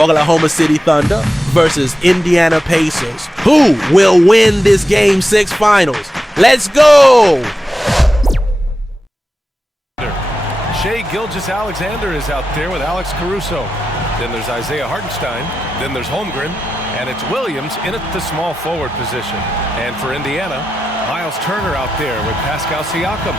Oklahoma City Thunder versus Indiana Pacers. Who will win this Game 6 finals? Let's go! Shai Gilgeous-Alexander is out there with Alex Caruso. Then there's Isaiah Hartenstein. Then there's Holmgren. And it's Williams in at the small forward position. And for Indiana, Miles Turner out there with Pascal Siakam.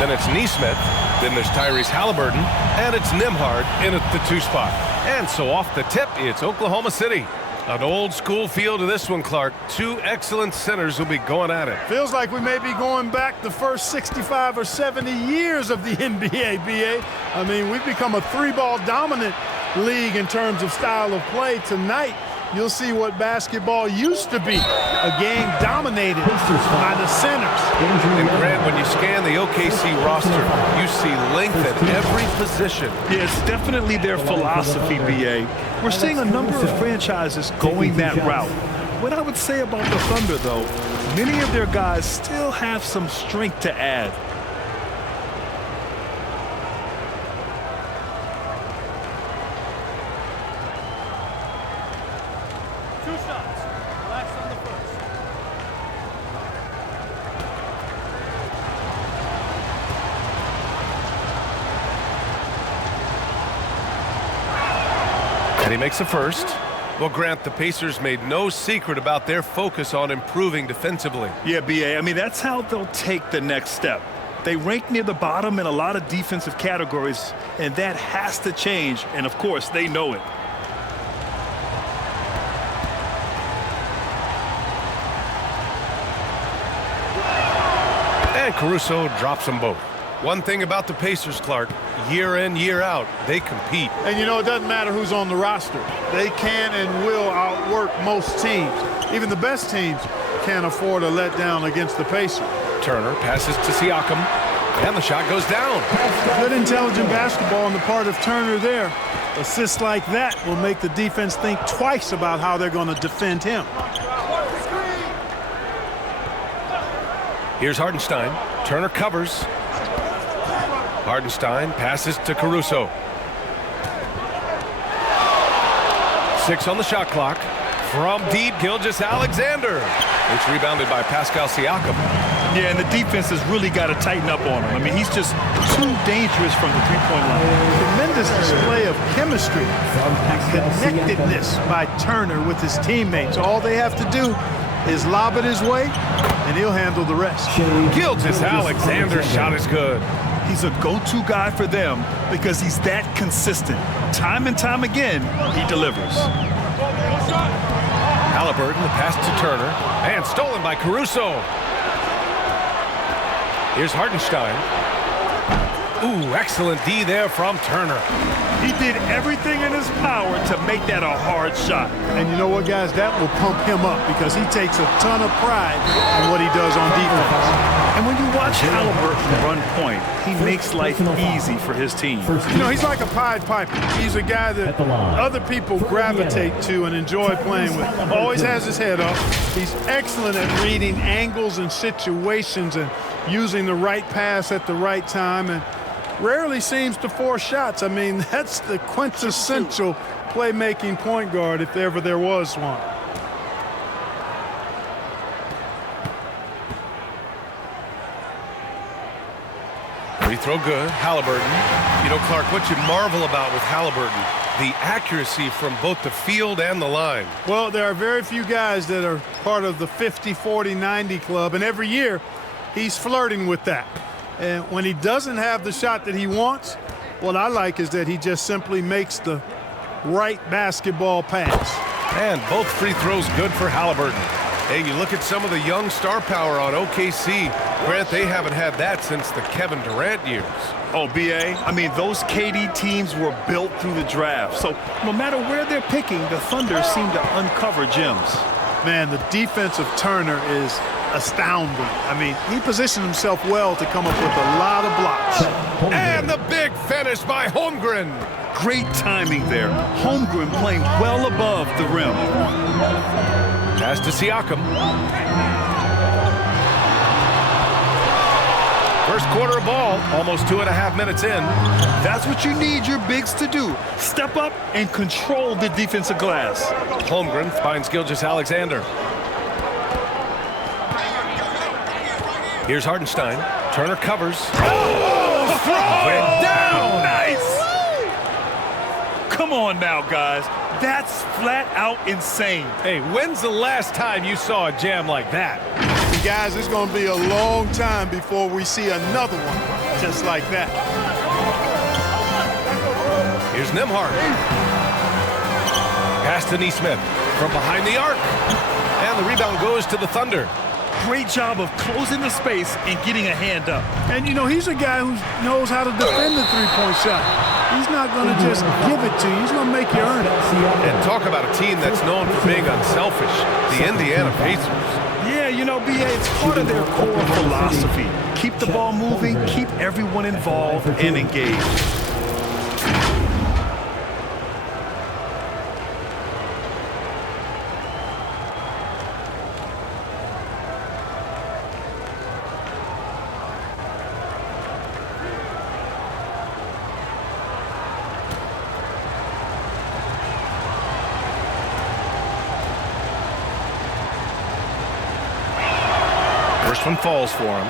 Then it's Nesmith. Then there's Tyrese Halliburton. And it's Nembhard in at the 2 spot. And so off the tip, it's Oklahoma City. An old school feel to this one, Clark. 2 excellent centers will be going at it. Feels like we may be going back the first 65 or 70 years of the NBA, BA. I mean, we've become a 3-ball dominant league in terms of style of play. Tonight, you'll see what basketball used to be, a game dominated by the centers. And Grant, when you scan the OKC roster, you see length at every position. Yeah, it's definitely their philosophy, BA. We're seeing a number of franchises going that route. What I would say about the Thunder, though, many of their guys still have some strength to add. And he makes a first. Well, Grant, the Pacers made no secret about their focus on improving defensively. Yeah, BA, I mean, that's how they'll take the next step. They rank near the bottom in a lot of defensive categories, and that has to change, and of course, they know it. And Caruso drops them both. One thing about the Pacers, Clark, year in, year out, they compete. And you know, it doesn't matter who's on the roster. They can and will outwork most teams. Even the best teams can't afford a letdown against the Pacers. Turner passes to Siakam, and the shot goes down. Good intelligent basketball on the part of Turner there. Assists like that will make the defense think twice about how they're going to defend him. Here's Hartenstein. Turner covers. Hartenstein passes to Caruso. 6 on the shot clock. From deep, Gilgeous-Alexander. It's rebounded by Pascal Siakam. Yeah, and the defense has really got to tighten up on him. I mean, he's just too dangerous from the three-point line. Tremendous display of chemistry and connectedness by Turner with his teammates. All they have to do is lob it his way, and he'll handle the rest. Gilgeous-Alexander's shot is good. He's a go-to guy for them because he's that consistent. Time and time again, he delivers. Halliburton, the pass to Turner, and stolen by Caruso. Here's Hartenstein. Ooh, excellent D there from Turner. He did everything in his power to make that a hard shot. And you know what, guys? That will pump him up because he takes a ton of pride in what he does on defense. And when you watch Halliburton run point, he makes life easy for his team. You know, he's like a Pied Piper. He's a guy that other people gravitate to and enjoy playing with. Always has his head up. He's excellent at reading angles and situations and using the right pass at the right time, and rarely seems to force shots. I mean, that's the quintessential playmaking point guard if ever there was one. Free throw good. Halliburton. You know, Clark, what you marvel about with Halliburton, the accuracy from both the field and the line. Well, there are very few guys that are part of the 50, 40, 90 club, and every year he's flirting with that. And when he doesn't have the shot that he wants, what I like is that he just simply makes the right basketball pass. And both free throws good for Halliburton. Hey, you look at some of the young star power on OKC. Grant, they haven't had that since the Kevin Durant years. Oh, BA, I mean, those KD teams were built through the draft. So no matter where they're picking, the Thunder seem to uncover gems. Man, the defense of Turner is astounding. I mean, he positioned himself well to come up with a lot of blocks. And the big finish by Holmgren. Great timing there. Holmgren playing well above the rim. Pass to Siakam. First quarter of ball, almost 2.5 minutes in. That's what you need your bigs to do. Step up and control the defensive glass. Holmgren finds Gilas Alexander. Here's Hartenstein. Turner covers. Oh, throw it down! Nice! Come on now, guys. That's flat out insane. Hey, when's the last time you saw a jam like that? And guys, it's going to be a long time before we see another one just like that. Here's Nembhard. Pass to Neesmith from behind the arc. And the rebound goes to the Thunder. Great job of closing the space and getting a hand up. And, you know, he's a guy who knows how to defend the three-point shot. He's not going to just give it to you. He's going to make you earn it. And talk about a team that's known for being unselfish, the Indiana Pacers. Yeah, you know, BA, it's part of their core philosophy. Keep the ball moving, keep everyone involved and engaged. First one falls for him.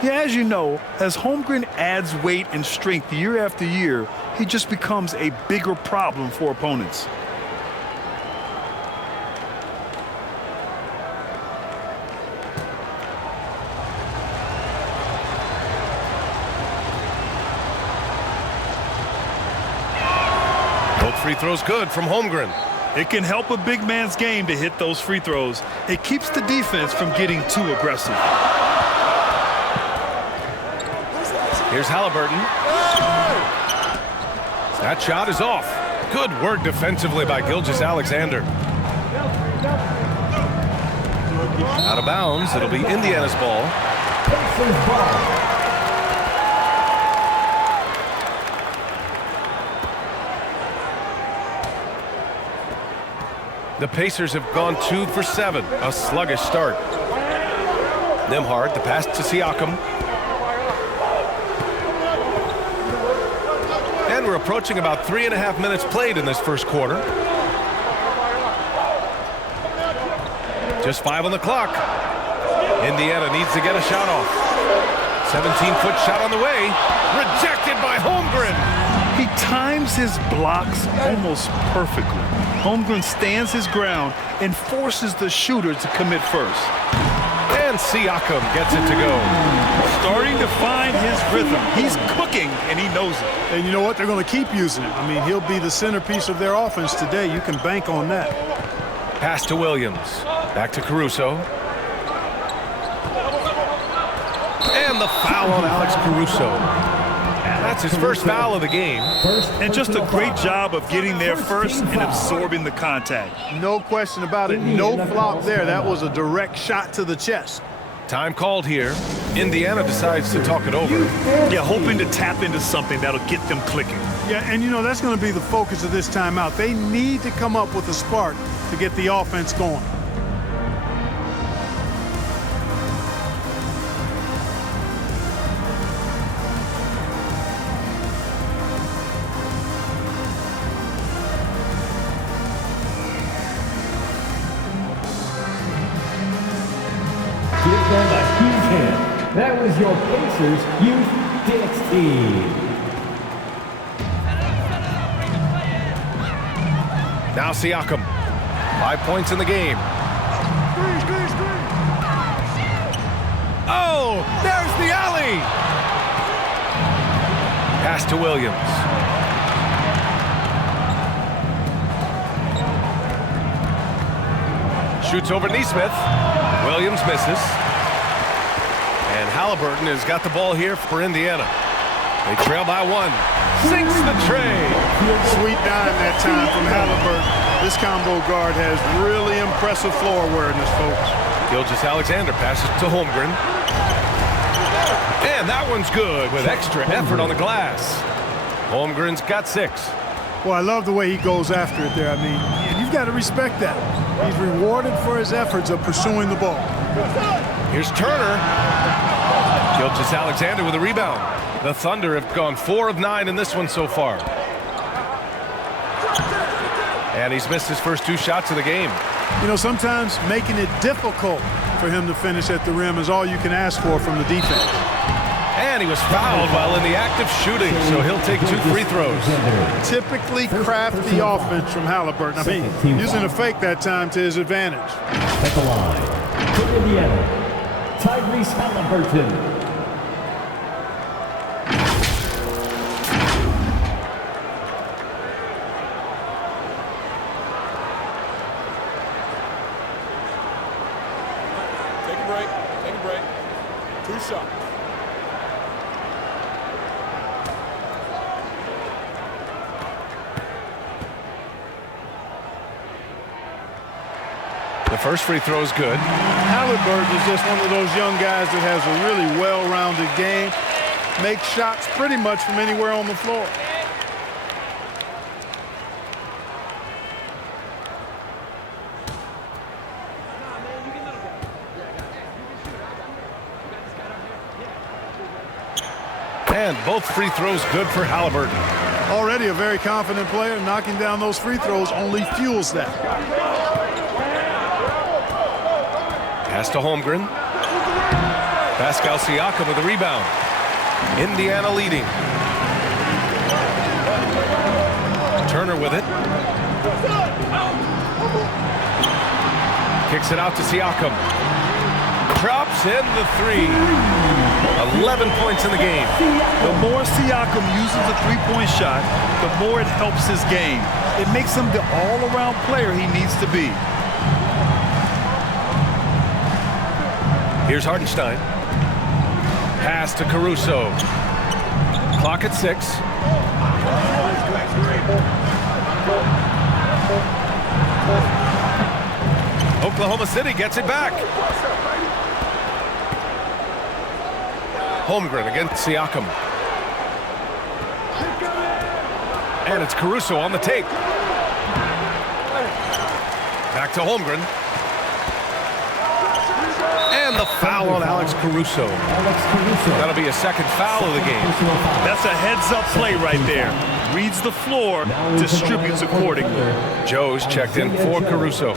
Yeah, as you know, as Holmgren adds weight and strength year after year, he just becomes a bigger problem for opponents. Both free throws good from Holmgren. It can help a big man's game to hit those free throws. It keeps the defense from getting too aggressive. Here's Halliburton. That shot is off. Good work defensively by Gilas Alexander. Out of bounds. It'll be Indiana's ball. The Pacers have gone 2 for 7. A sluggish start. Nembhard, the pass to Siakam. And we're approaching about 3.5 minutes played in this first quarter. Just 5 on the clock. Indiana needs to get a shot off. 17-foot shot on the way. Rejected by Holmgren. He times his blocks almost perfectly. Holmgren stands his ground and forces the shooter to commit first. And Siakam gets it to go. Starting to find his rhythm. He's cooking, and he knows it. And you know what? They're going to keep using it. I mean, he'll be the centerpiece of their offense today. You can bank on that. Pass to Williams. Back to Caruso. And the foul on Alex Caruso. That's his first foul of the game. And just a great job of getting there first and absorbing the contact. No question about it. No flop there. That was a direct shot to the chest. Time called here. Indiana decides to talk it over. Yeah, hoping to tap into something that'll get them clicking. Yeah, and you know, that's going to be the focus of this timeout. They need to come up with a spark to get the offense going. Give them a huge hand. That was your Pacers Youth Dance Team. Now Siakam. 5 points in the game. Oh, there's the alley. Pass to Williams. Shoots over Neesmith. Williams misses. And Halliburton has got the ball here for Indiana. They trail by 1. Sinks the tray. Sweet dime that time from Halliburton. This combo guard has really impressive floor awareness, folks. Gilas Alexander passes to Holmgren. And that one's good with extra effort on the glass. Holmgren's got 6. Well, I love the way he goes after it there. I mean, you've got to respect that. He's rewarded for his efforts of pursuing the ball. Here's Turner. Gilgeous-Alexander with a rebound. The Thunder have gone 4 of 9 in this one so far. And he's missed his first 2 shots of the game. You know, sometimes making it difficult for him to finish at the rim is all you can ask for from the defense. And he was fouled while in the act of shooting, so he'll take 2 free throws. Typically crafty offense from Halliburton. I mean, using a fake that time to his advantage. At the line, for Indiana, Tyrese Halliburton. Take a break. 2 shots. The first free throw is good. Halliburton is just one of those young guys that has a really well-rounded game. Makes shots pretty much from anywhere on the floor. And both free throws good for Halliburton. Already a very confident player. Knocking down those free throws only fuels that. Pass to Holmgren. Pascal Siakam with a rebound. Indiana leading. Turner with it. Kicks it out to Siakam. Drops in the 3. 11 points in the game. The more Siakam uses the three-point shot, the more it helps his game. It makes him the all-around player he needs to be. Here's Hartenstein. Pass to Caruso. Clock at 6. Oklahoma City gets it back. Holmgren against Siakam. And it's Caruso on the take. Back to Holmgren. And the foul on Alex Caruso. That'll be a second foul of the game. That's a heads-up play right there. Reads the floor, distributes accordingly. Joe's checked in for Caruso.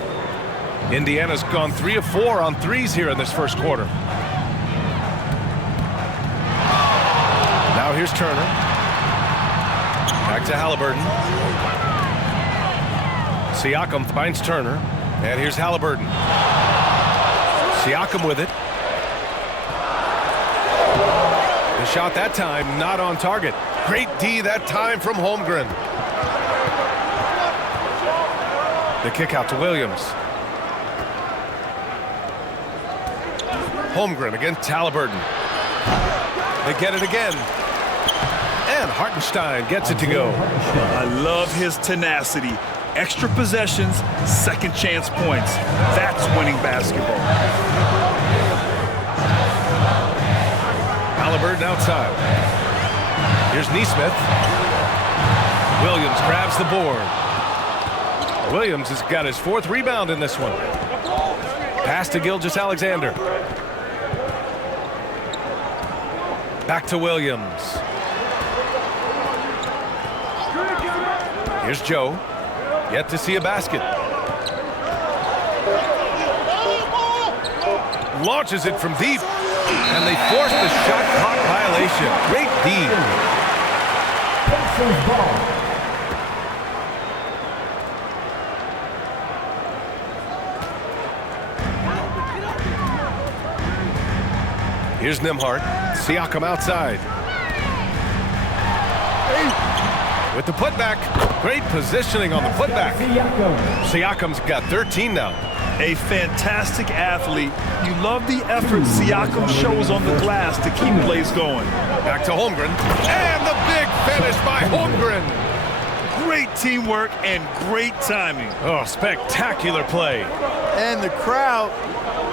Indiana's gone 3 of 4 on threes here in this first quarter. Now here's Turner. Back to Halliburton. Siakam finds Turner. And here's Halliburton. Siakam with it. The shot that time not on target. Great D that time from Holmgren. The kick out to Williams. Holmgren against Halliburton. They get it again. And Hartenstein gets it to go. I love his tenacity. Extra possessions, second chance points. That's winning basketball. Halliburton outside. Here's Nesmith. Williams grabs the board. Williams has got his 4th rebound in this one. Pass to Gilgeous-Alexander. Back to Williams. Here's Joe. Yet to see a basket. Launches it from deep. And they force the shot clock violation. Great D. Here's Nembhard. Siakam outside. With the putback. Great positioning on the putback. Siakam's got 13 now. A fantastic athlete. You love the effort Siakam shows on the glass to keep plays going. Back to Holmgren. And the big finish by Holmgren. Great teamwork and great timing. Oh, spectacular play. And the crowd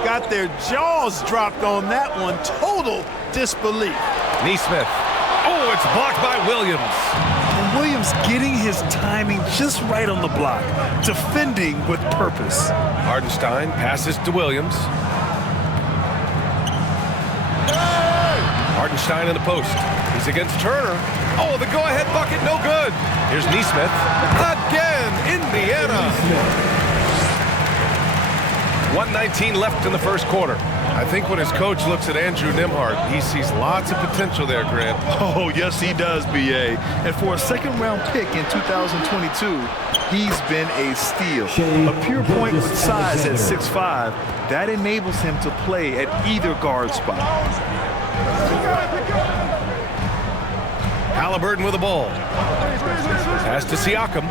got their jaws dropped on that one. Total disbelief. Nesmith. Oh, it's blocked by Williams. And Williams getting his timing just right on the block. Defending with purpose. Hartenstein passes to Williams. Hartenstein in the post. He's against Turner. Oh, the go-ahead bucket, no good. Here's Neesmith. Again, Indiana. 1:19 left in the first quarter. I think when his coach looks at Andrew Nembhard, he sees lots of potential there, Grant. Oh, yes, he does, B.A. And for a second-round pick in 2022, he's been a steal. A pure point with size at 6'5", that enables him to play at either guard spot. Halliburton with the ball. Pass to Siakam.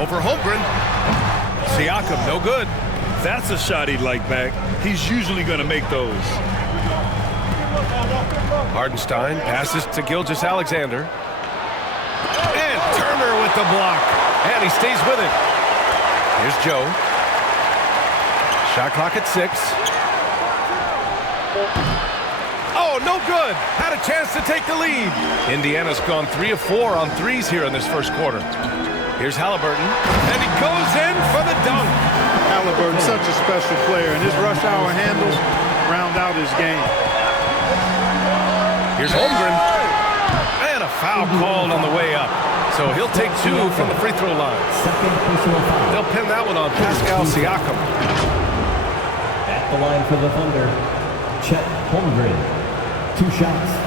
Over Holmgren. Siakam, no good. That's a shot he'd like back. He's usually going to make those. Hartenstein passes to Gilgeous-Alexander. And Turner with the block. And he stays with it. Here's Joe. Shot clock at 6. Oh, no good. Had a chance to take the lead. Indiana's gone 3 of 4 on threes here in this first quarter. Here's Halliburton. And he goes in for the dunk. Halliburton, such a special player, and his rush hour handles round out his game. Here's Holmgren. And a foul called on the way up. So he'll take 2 from the free throw line. They'll pin that one on Pascal Siakam. At the line for the Thunder, Chet Holmgren. 2 shots.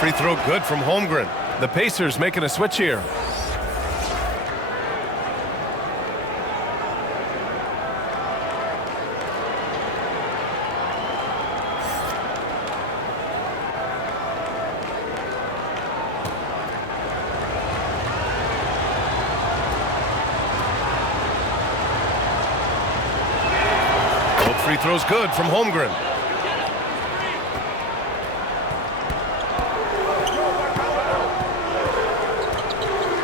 Free throw good from Holmgren. The Pacers making a switch here. Both free throws good from Holmgren.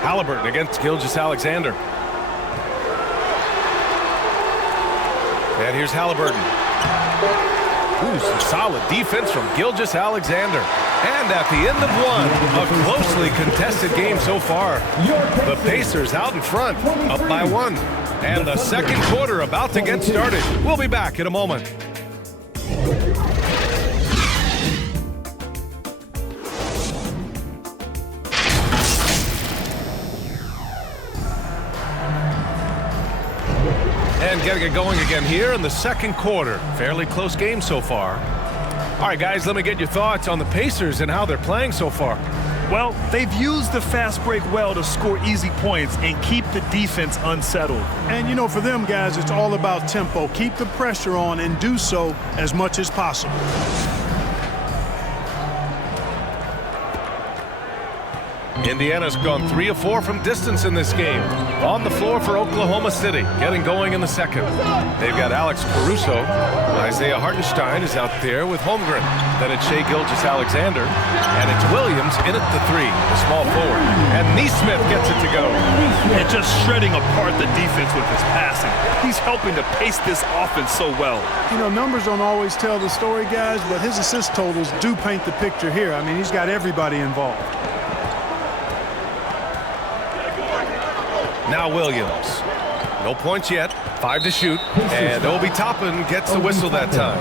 Halliburton against Gilgeous-Alexander. And here's Halliburton. Ooh, some solid defense from Gilgeous-Alexander. And at the end of one, a closely contested game so far. The Pacers out in front, up by 1. And the second quarter about to get started. We'll be back in a moment. And getting it going again here in the second quarter. Fairly close game so far. All right, guys, let me get your thoughts on the Pacers and how they're playing so far. Well, they've used the fast break well to score easy points and keep the defense unsettled. And, you know, for them guys, it's all about tempo. Keep the pressure on and do so as much as possible. Indiana's gone 3 of 4 from distance in this game. On the floor for Oklahoma City, getting going in the second. They've got Alex Caruso. Isaiah Hartenstein is out there with Holmgren. Then it's Shai Gilgeous-Alexander. And it's Williams in at the 3, the small forward. And Neesmith gets it to go. And just shredding apart the defense with his passing. He's helping to pace this offense so well. You know, numbers don't always tell the story, guys, but his assist totals do paint the picture here. I mean, he's got everybody involved. Now Williams. No points yet. 5 to shoot. And Obi Toppin gets the whistle that time.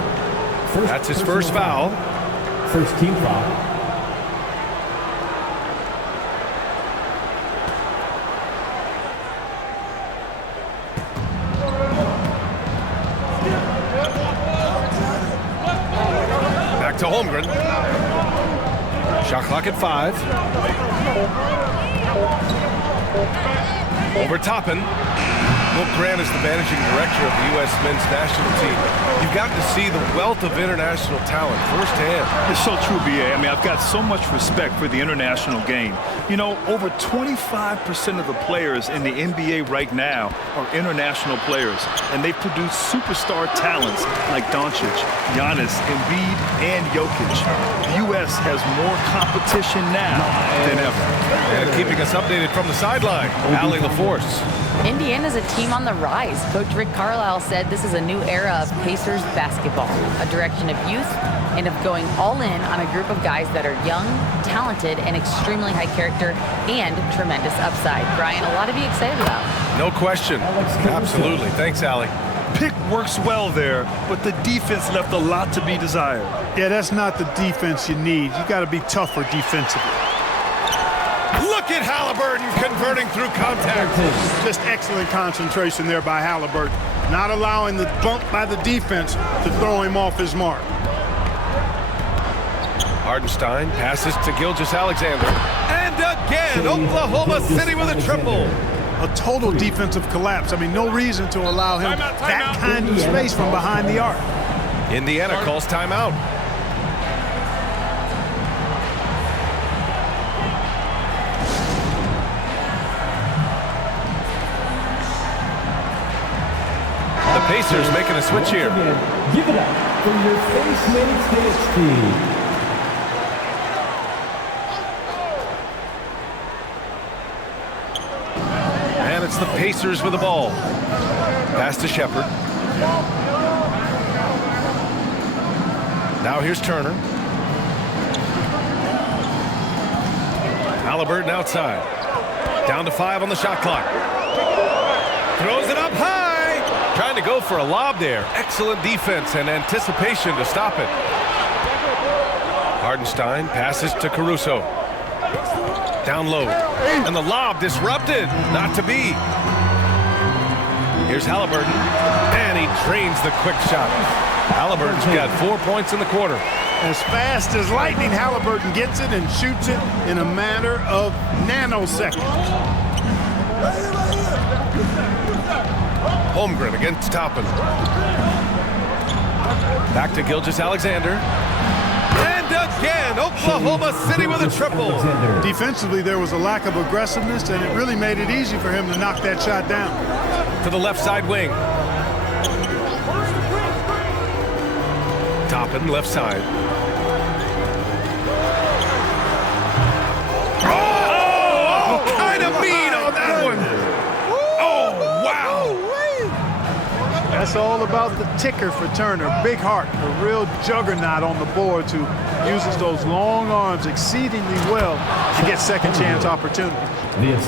That's his first foul. First team foul. Back to Holmgren. Shot clock at 5. Over Toppin. Well, Grant is the managing director of the U.S. men's national team. You've gotten to see the wealth of international talent firsthand. It's so true, B.A. I mean, I've got so much respect for the international game. You know, over 25% of the players in the NBA right now are international players, and they produce superstar talents like Doncic, Giannis, Embiid, and Jokic. The U.S. has more competition now than ever. And keeping us updated from the sideline, Allie LaForce. Indiana's a team on the rise. Coach Rick Carlisle said this is a new era of Pacers basketball, a direction of youth and of going all in on a group of guys that are young, talented, and extremely high character and tremendous upside. Brian, a lot to be excited about. No question. Absolutely. Thanks, Allie. Pick works well there, but the defense left a lot to be desired. Yeah, that's not the defense you need. You got to be tougher defensively. Look at Halliburton converting through contact. Just excellent concentration there by Halliburton, not allowing the bump by the defense to throw him off his mark. Hardenstein passes to Gilgeous-Alexander. And again, Oklahoma City with a triple. A total defensive collapse. I mean, no reason to allow him that kind of space from behind the arc. Indiana calls timeout. The Pacers making a switch here. Give it up for your face mates dance team. And it's the Pacers with the ball. Pass to Shepard. Now here's Turner. Halliburton outside. Down to 5 on the shot clock. Throws it up high. Trying to go for a lob there. Excellent defense and anticipation to stop it. Hardenstein passes to Caruso. Down low. And the lob disrupted. Not to be. Here's Halliburton. And he drains the quick shot. Halliburton's got 4 points in the quarter. As fast as lightning, Halliburton gets it and shoots it in a matter of nanoseconds. Holmgren against Toppin. Back to Gilgeous-Alexander. And again, Oklahoma City with a triple. Defensively, there was a lack of aggressiveness, and it really made it easy for him to knock that shot down. To the left side wing. Toppin, left side. Oh, kind of mean on that one. Oh, wow. That's all about the ticker for Turner. Big heart, a real juggernaut on the boards who uses those long arms exceedingly well to get second chance opportunities.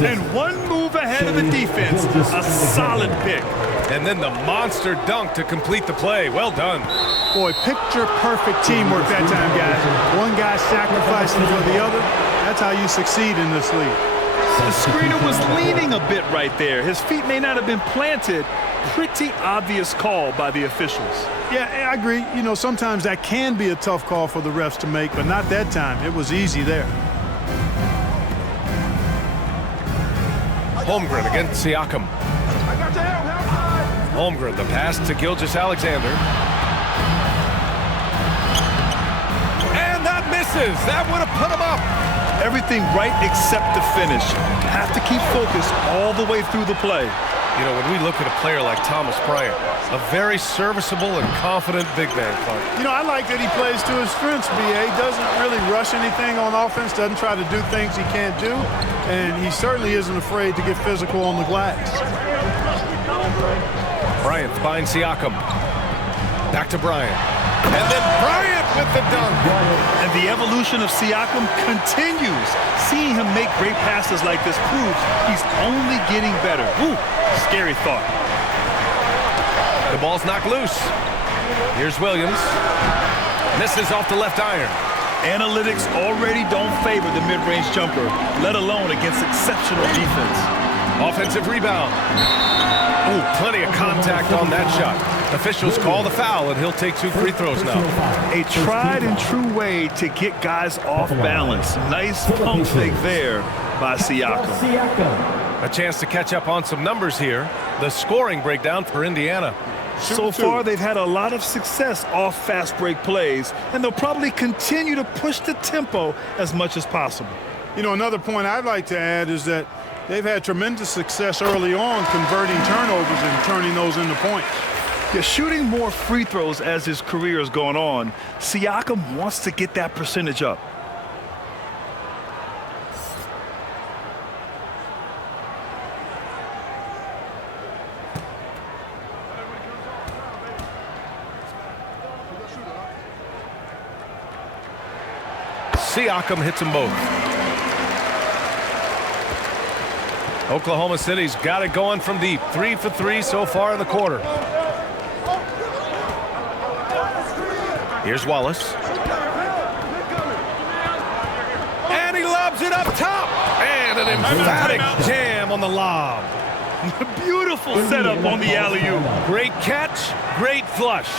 And one move ahead of the defense, a solid pick. And then the monster dunk to complete the play. Well done. Boy, picture-perfect teamwork that time, guys. One guy sacrificing for the other. That's how you succeed in this league. The screener was leaning a bit right there. His feet may not have been planted. Pretty obvious call by the officials. Yeah, I agree. You know, sometimes that can be a tough call for the refs to make, but not that time. It was easy there. Holmgren against Siakam. Holmgren, the pass to Gilgeous-Alexander. And that misses. That would have put him up. Everything right except the finish. Have to keep focus all the way through the play. You know, when we look at a player like Thomas Bryant, a very serviceable and confident big man, Clark. You know, I like that he plays to his strengths, B.A. Doesn't really rush anything on offense, doesn't try to do things he can't do, and he certainly isn't afraid to get physical on the glass. Bryant finds Siakam. Back to Bryant. And then Bryant with the dunk. And the evolution of Siakam continues. Seeing him make great passes like this proves he's only getting better. Ooh, scary thought. The ball's knocked loose. Here's Williams. Misses off the left iron. Analytics already don't favor the mid-range jumper, let alone against exceptional defense. Offensive rebound. Ooh, plenty of contact on that shot. Officials call the foul, and he'll take 2 free throws now. A tried and true way to get guys off balance. Nice pump fake there by Siakam. A chance to catch up on some numbers here. The scoring breakdown for Indiana. So far, they've had a lot of success off fast break plays, and they'll probably continue to push the tempo as much as possible. You know, another point I'd like to add is that they've had tremendous success early on converting turnovers and turning those into points. Yeah, shooting more free throws as his career is going on, Siakam wants to get that percentage up. Siakam hits them both. Oklahoma City's got it going from deep. 3 for 3 so far in the quarter. Here's Wallace. And he lobs it up top. And an emphatic jam on the lob. Beautiful setup on the alley-oop. Great catch, great flush.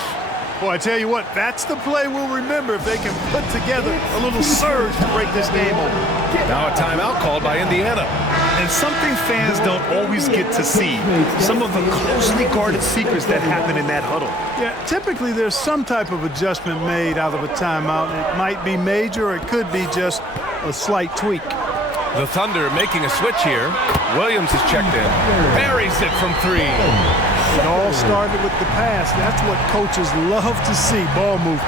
Boy, I tell you what, that's the play we'll remember if they can put together a little surge to break this game open. Now a timeout called by Indiana. And something fans don't always get to see, some of the closely guarded secrets that happen in that huddle. Yeah, typically there's some type of adjustment made out of a timeout. It might be major or it could be just a slight tweak. The Thunder making a switch here. Williams is checked in. Buries it from 3. It all started with the pass. That's what coaches love to see, ball movement.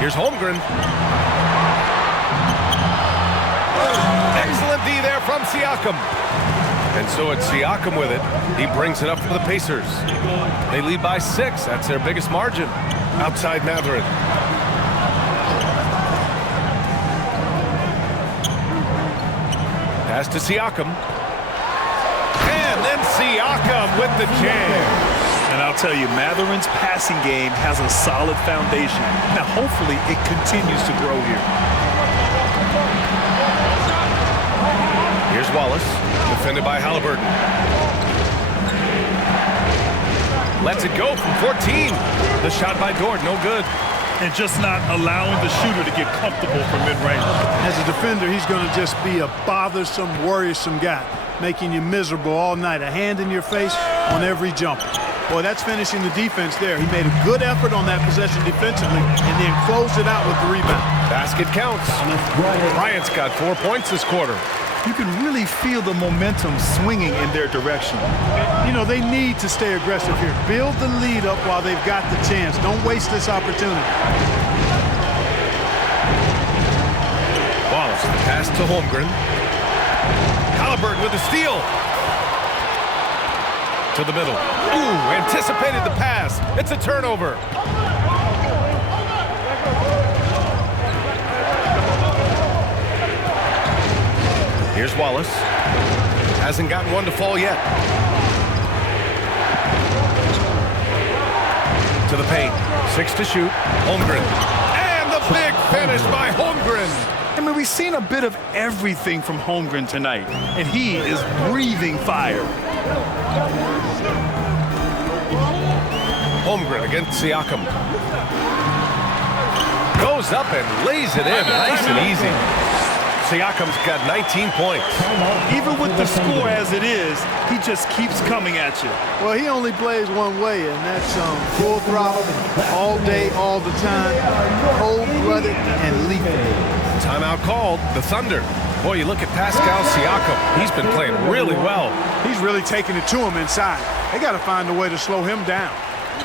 Here's Holmgren. Excellent D there from Siakam. And so it's Siakam with it. He brings it up for the Pacers. They lead by 6. That's their biggest margin. Outside Matherin. Pass to Siakam. And then Siakam with the jam. And I'll tell you, Matherin's passing game has a solid foundation. Now, hopefully, it continues to grow here. Here's Wallace, defended by Halliburton. Lets it go from 14. The shot by Dort, no good. And just not allowing the shooter to get comfortable from mid-range. As a defender, he's going to just be a bothersome, worrisome guy, making you miserable all night, a hand in your face on every jumper. Boy, that's finishing the defense there. He made a good effort on that possession defensively and then closed it out with the rebound. Basket counts. Bryant's got 4 points this quarter. You can really feel the momentum swinging in their direction. You know, they need to stay aggressive here. Build the lead up while they've got the chance. Don't waste this opportunity. Wallace, the pass to Holmgren. Halliburton with the steal. To the middle. Ooh, anticipated the pass. It's a turnover. Here's Wallace. Hasn't gotten one to fall yet. To the paint. 6 to shoot. Holmgren. And the big finish by Holmgren. I mean, we've seen a bit of everything from Holmgren tonight, and he is breathing fire. Holmgren against Siakam. Goes up and lays it in. Nice and easy. Siakam's got 19 points. Even with the score as it is, he just keeps coming at you. Well, he only plays one way, and that's full throttle, all day, all the time, cold-blooded and lethal. Timeout called. The Thunder. Boy, you look at Pascal Siakam. He's been playing really well. He's really taking it to him inside. They got to find a way to slow him down.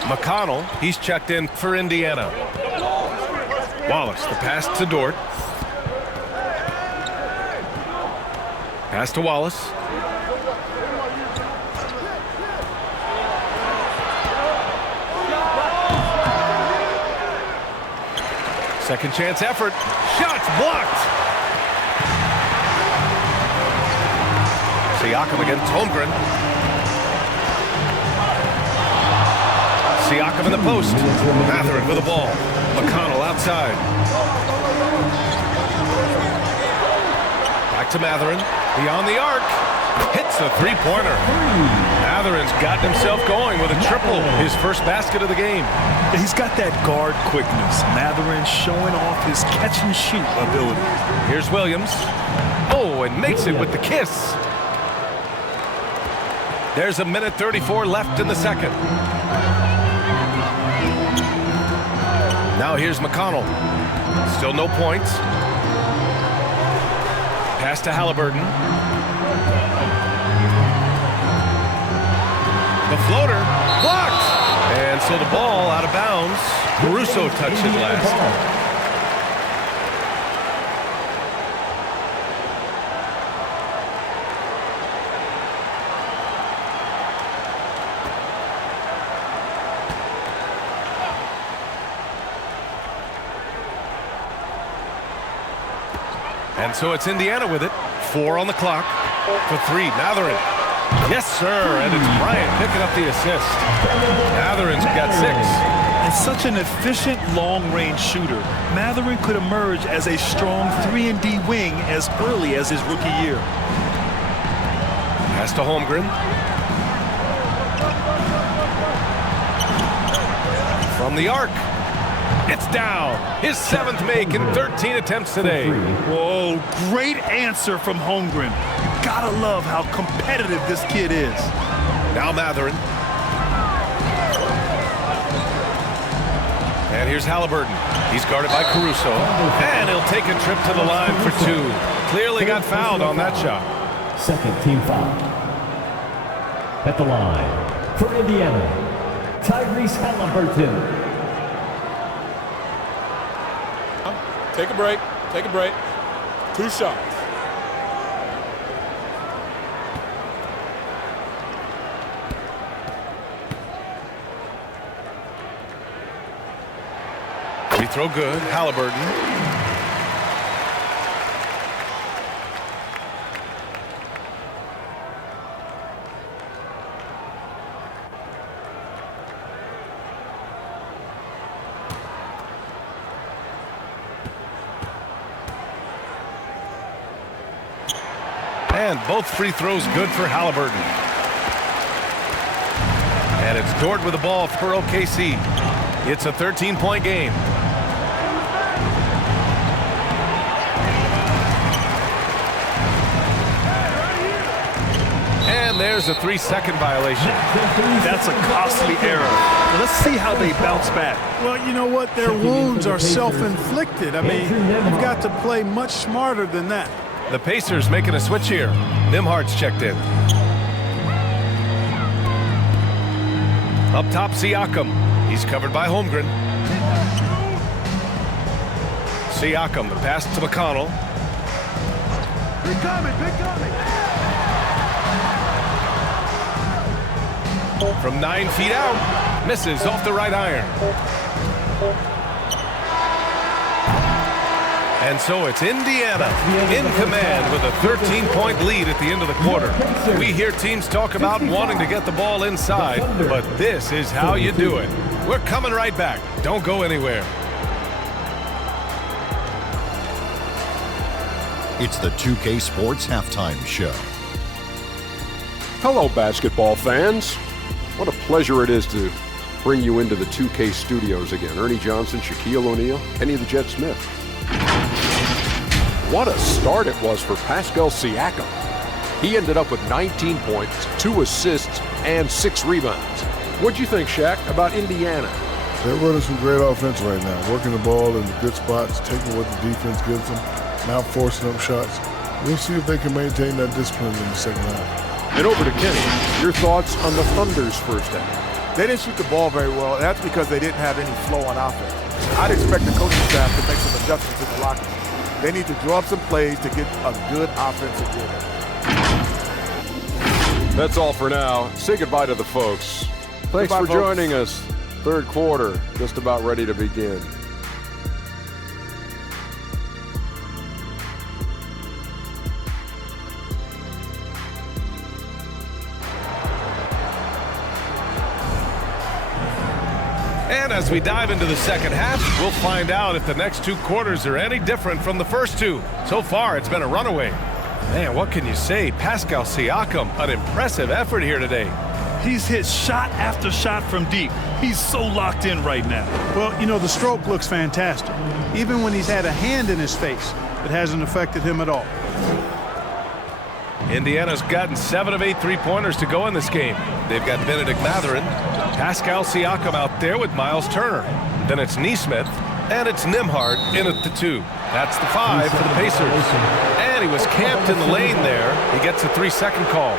McConnell, he's checked in for Indiana. Wallace, the pass to Dort. Pass to Wallace. Second chance effort. Shots blocked. Siakam against Holmgren. Siakam in the post. Matherin with the ball. McConnell outside. Back to Matherin. Beyond the arc. Hits a three-pointer. Matherin's gotten himself going with a triple. His first basket of the game. He's got that guard quickness. Matherin showing off his catch-and-shoot ability. Here's Williams. Oh, and makes it with the kiss. There's a minute 34 left in the second. Now here's McConnell. Still no points. Pass to Halliburton. The floater blocked. And so the ball out of bounds. Caruso touched it last. And so it's Indiana with it. 4 on the clock. For 3, Matherin. Yes, sir. And it's Bryant picking up the assist. Matherin's got 6. And such an efficient long-range shooter, Matherin could emerge as a strong 3-and-D wing as early as his rookie year. Pass to Holmgren. From the arc. It's down. His 7th make in 13 attempts today. Whoa, great answer from Holmgren. Gotta love how competitive this kid is. Now Matherin. And here's Halliburton. He's guarded by Caruso. And he'll take a trip to the line for 2. Clearly got fouled on that shot. Second team foul. At the line for Indiana, Tyrese Halliburton. Take a break. Take a break. 2 shots. Free throw good. Halliburton. And both free throws good for Halliburton. And it's Dort with the ball for OKC. It's a 13-point game. And there's a 3-second violation. That's a costly error. Let's see how they bounce back. Well, you know what? Their wounds are self-inflicted. I mean, you've got to play much smarter than that. The Pacers making a switch here. Nimhard's checked in. Up top, Siakam. He's covered by Holmgren. Siakam, the pass to McConnell. Big coming, big coming. From 9 feet out. Misses off the right iron. And so it's Indiana in command with a 13-point lead at the end of the quarter. We hear teams talk about wanting to get the ball inside, but this is how you do it. We're coming right back. Don't go anywhere. It's the 2K Sports Halftime Show. Hello, basketball fans. What a pleasure it is to bring you into the 2K studios again. Ernie Johnson, Shaquille O'Neal, Kenny the Jet Smith. What a start it was for Pascal Siakam. He ended up with 19 points, 2 assists, and 6 rebounds. What'd you think, Shaq, about Indiana? They're running some great offense right now, working the ball in the good spots, taking what the defense gives them, not forcing up shots. We'll see if they can maintain that discipline in the second half. And over to Kenny. Your thoughts on the Thunder's first half? They didn't shoot the ball very well, and that's because they didn't have any flow on offense. I'd expect the coaching staff to make some adjustments in the locker room. They need to draw up some plays to get a good offensive rhythm. That's all for now. Say goodbye to the folks. Thanks for joining us. Third quarter, just about ready to begin. And as we dive into the second half, we'll find out if the next 2 quarters are any different from the first 2. So far, it's been a runaway. Man, what can you say? Pascal Siakam, an impressive effort here today. He's hit shot after shot from deep. He's so locked in right now. Well, you know, the stroke looks fantastic. Even when he's had a hand in his face, it hasn't affected him at all. Indiana's gotten 7 of 8 three-pointers to go in this game. They've got Benedict Mathurin, Pascal Siakam out there with Miles Turner. Then it's Neesmith, and it's Nembhard in at the 2. That's the 5 for the Pacers. And he was camped in the lane there. He gets a 3-second call.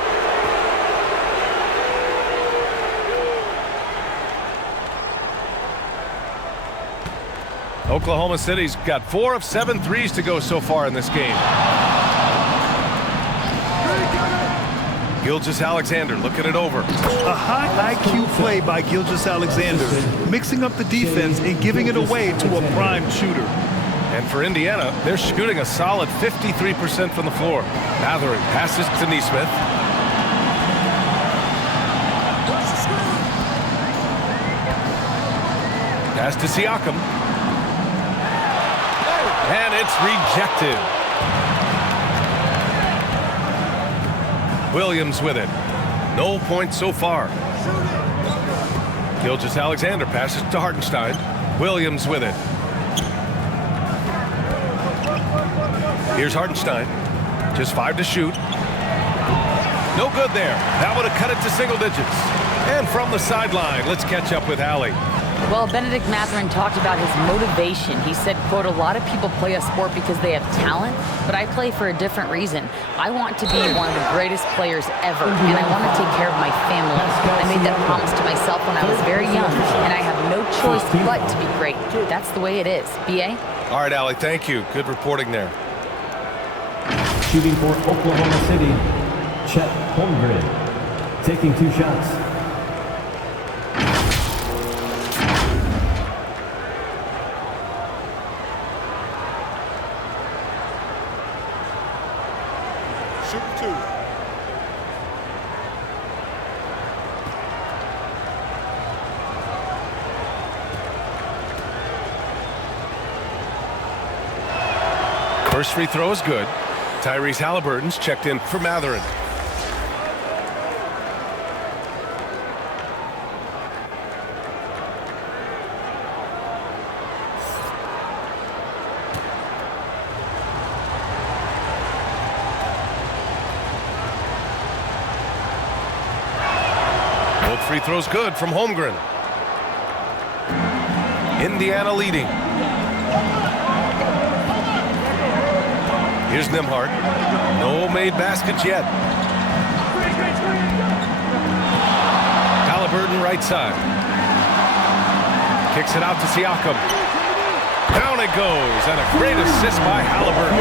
Oklahoma City's got 4 of 7 threes to go so far in this game. Gilgeous-Alexander looking it over. A high IQ play by Gilgeous-Alexander, mixing up the defense and giving it away to a prime shooter. And for Indiana, they're shooting a solid 53% from the floor. Mathurin passes to Neesmith. Pass to Siakam. And it's rejected. Williams with it. No points so far. Gilgeous-Alexander passes to Hartenstein. Williams with it. Here's Hartenstein. Just 5 to shoot. No good there. That would have cut it to single digits. And from the sideline, let's catch up with Allie. Well, Benedict Mathurin talked about his motivation. He said, quote, "A lot of people play a sport because they have talent, but I play for a different reason. I want to be one of the greatest players ever, and I want to take care of my family. I made that promise to myself when I was very young, and I have no choice but to be great. That's the way it is." B.A.? All right, Allie, thank you. Good reporting there. Shooting for Oklahoma City, Chet Holmgren, taking 2 shots. Shooting 2. First free throw is good. Tyrese Halliburton's checked in for Mathurin. Both free throws good from Holmgren. Indiana leading. Here's Nembhard. No made baskets yet. Halliburton right side. Kicks it out to Siakam. Down it goes, and a great assist by Halliburton.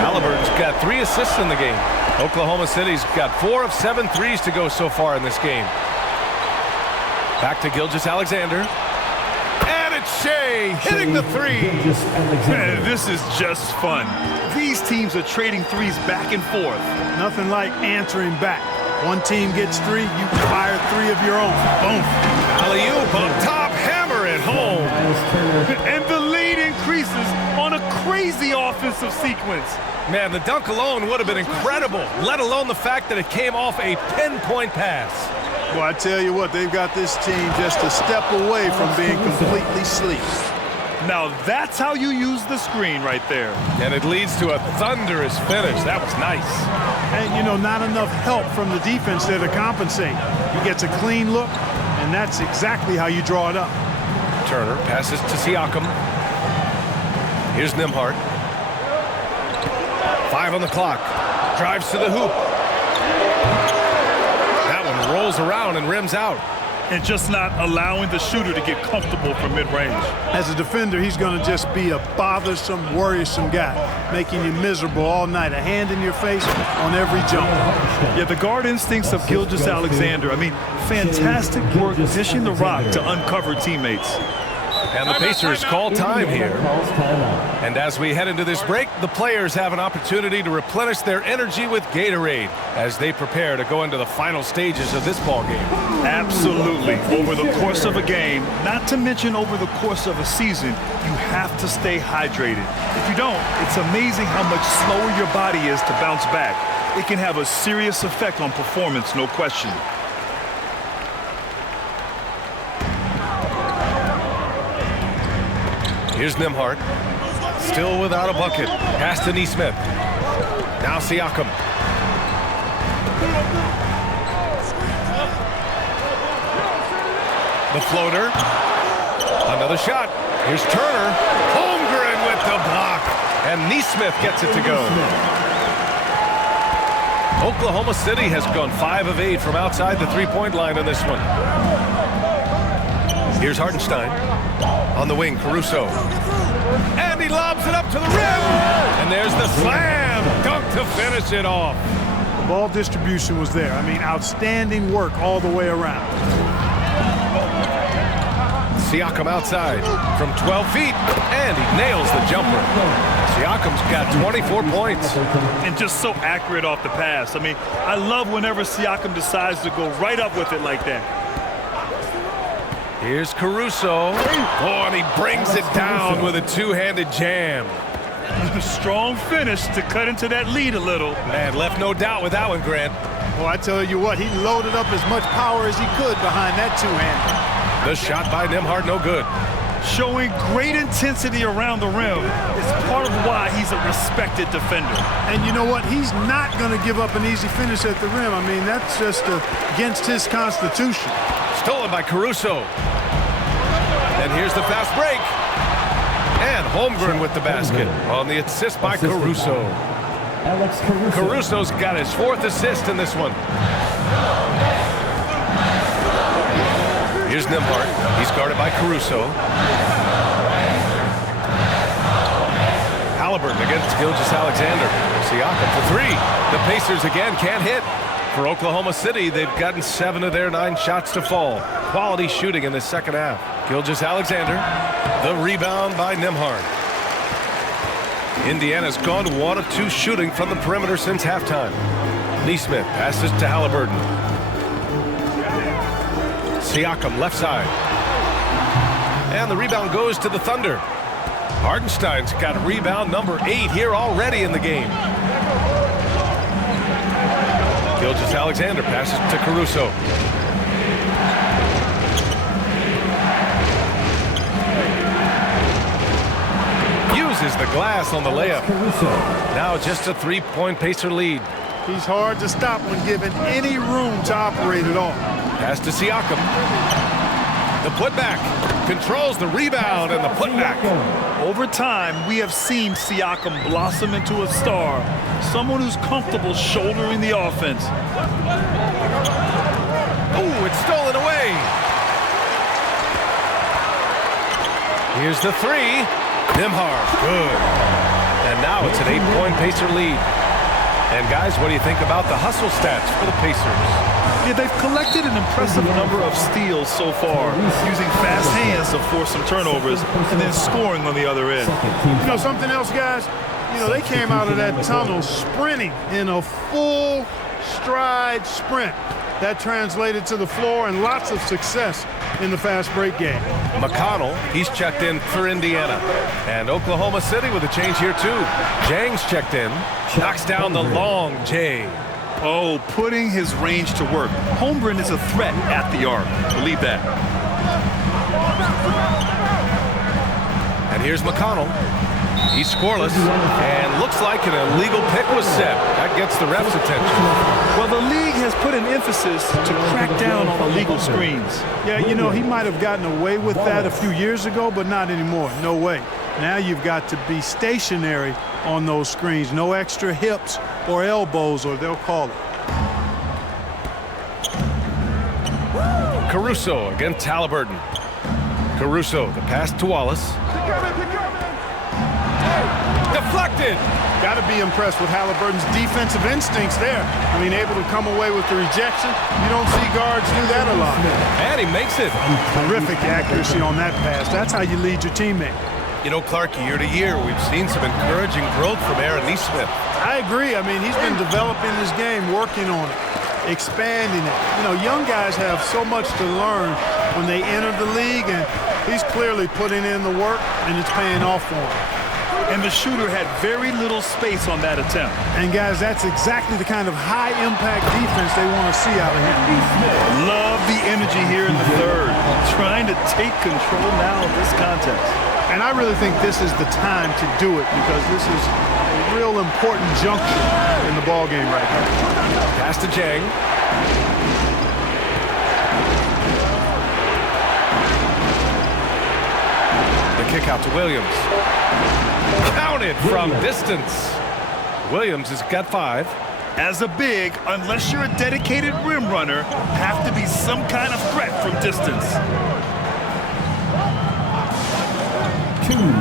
Halliburton's got 3 assists in the game. Oklahoma City's got 4 of 7 threes to go so far in this game. Back to Gilgeous-Alexander. Shea hitting the 3. Man, this is just fun. These teams are trading threes back and forth. Nothing like answering back. One team gets 3, you fire 3 of your own. Boom. Alley-oop up top, hammer it home. And the lead increases on a crazy offensive sequence. Man, the dunk alone would have been incredible, let alone the fact that it came off a pinpoint pass. Well, I tell you what, they've got this team just a step away from being completely sleep. Now that's how you use the screen right there. And it leads to a thunderous finish. That was nice. And, you know, not enough help from the defense there to compensate. He gets a clean look, and that's exactly how you draw it up. Turner passes to Siakam. Here's Nembhard. 5 on the clock. Drives to the hoop. Rolls around and rims out. And just not allowing the shooter to get comfortable from mid-range. As a defender, he's going to just be a bothersome, worrisome guy, making you miserable all night, a hand in your face on every jump. Yeah, the guard instincts of Gilgeous-Alexander. I mean, fantastic work dishing the rock to uncover teammates. And the Pacers call time here. And as we head into this break, the players have an opportunity to replenish their energy with Gatorade as they prepare to go into the final stages of this ball game. Absolutely. Over the course of a game, not to mention over the course of a season, you have to stay hydrated. If you don't, it's amazing how much slower your body is to bounce back. It can have a serious effect on performance, no question. Here's Nembhard. Still without a bucket. Pass to Neesmith. Now Siakam. The floater. Another shot. Here's Turner. Holmgren with the block. And Neesmith gets it to go. Oklahoma City has gone 5 of 8 from outside the three-point line in this one. Here's Hartenstein. On the wing, Caruso. And he lobs it up to the rim. And there's the slam dunk to finish it off. The ball distribution was there. I mean, outstanding work all the way around. Siakam outside from 12 feet, and he nails the jumper. Siakam's got 24 points. And just so accurate off the pass. I mean, I love whenever Siakam decides to go right up with it like that. Here's Caruso. Oh, and he brings it down with a two-handed jam. Strong finish to cut into that lead a little. Man, left no doubt with that one, Grant. Well, I tell you what, he loaded up as much power as he could behind that two-hander. The shot by Nembhard, no good. Showing great intensity around the rim is part of why he's a respected defender. And you know what? He's not going to give up an easy finish at the rim. I mean, that's just against his constitution. Stolen by Caruso. And here's the fast break. And Holmgren with the basket on the assist by Caruso. Caruso's got his 4th assist in this one. Here's Nembhard. He's guarded by Caruso. Halliburton against Gilgeous-Alexander. Siakam for 3. The Pacers again can't hit. For Oklahoma City, they've gotten 7 of their 9 shots to fall. Quality shooting in the second half. Gilgeous-Alexander. The rebound by Nembhard. Indiana's gone 1 of 2 shooting from the perimeter since halftime. Neesmith passes to Halliburton. Siakam left side. And the rebound goes to the Thunder. Hartenstein's got rebound number 8 here already in the game. Gilgeous-Alexander passes to Caruso. Uses the glass on the layup. Now just a 3-point Pacer lead. He's hard to stop when given any room to operate at all. Pass to Siakam. The putback. Controls the rebound and the putback. Over time, we have seen Siakam blossom into a star. Someone who's comfortable shouldering the offense. Oh, it's stolen away. Here's the 3. Nembhard. Good. And now it's an 8-point Pacer lead. And guys, what do you think about the hustle stats for the Pacers? Yeah, they've collected an impressive number of steals so far, using fast hands to force some turnovers and then scoring on the other end. You know something else, guys? You know, they came out of that tunnel sprinting in a full stride sprint. That translated to the floor and lots of success in the fast break game. McConnell, he's checked in for Indiana. And Oklahoma City with a change here too. Jang's checked in, knocks down the long J. Oh, putting his range to work. Holmgren is a threat at the arc. Believe that. And here's McConnell. He's scoreless, and looks like an illegal pick was set. That gets the ref's attention. Well, the league has put an emphasis to crack down on illegal screens. Yeah, you know, he might have gotten away with that a few years ago, but not anymore. No way. Now you've got to be stationary on those screens. No extra hips or elbows, or they'll call it. Caruso against Halliburton. Caruso, the pass to Wallace. Deflected. Got to be impressed with Halliburton's defensive instincts there. I mean, able to come away with the rejection. You don't see guards do that a lot. And he makes it. Terrific accuracy on that pass. That's how you lead your teammate. You know, Clark, year to year, we've seen some encouraging growth from Aaron Neesmith. I agree. I mean, he's been developing his game, working on it, expanding it. You know, young guys have so much to learn when they enter the league, and he's clearly putting in the work, and it's paying off for him. And the shooter had very little space on that attempt. And guys, that's exactly the kind of high-impact defense they want to see out of him. Love the energy here in the third, trying to take control now of this contest. And I really think this is the time to do it, because this is a real important juncture in the ballgame right now. Pass to Jang. The kick out to Williams. Counted from distance. Williams has got 5. As a big, unless you're a dedicated rim runner, have to be some kind of threat from distance.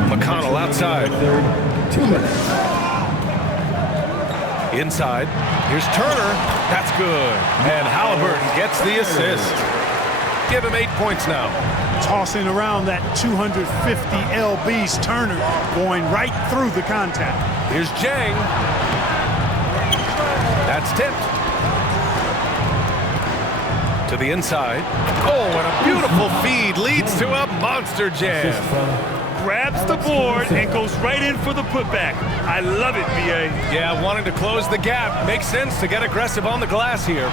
McConnell outside. 2 minutes. Inside. Here's Turner. That's good. And Halliburton gets the assist. Give him 8 points now. Tossing around that 250 lbs. Turner going right through the contact. Here's Jang. That's tipped. To the inside. Oh, and a beautiful feed leads to a monster jam. Grabs the board and goes right in for the putback. I love it, B.A. Yeah, wanting to close the gap. Makes sense to get aggressive on the glass here.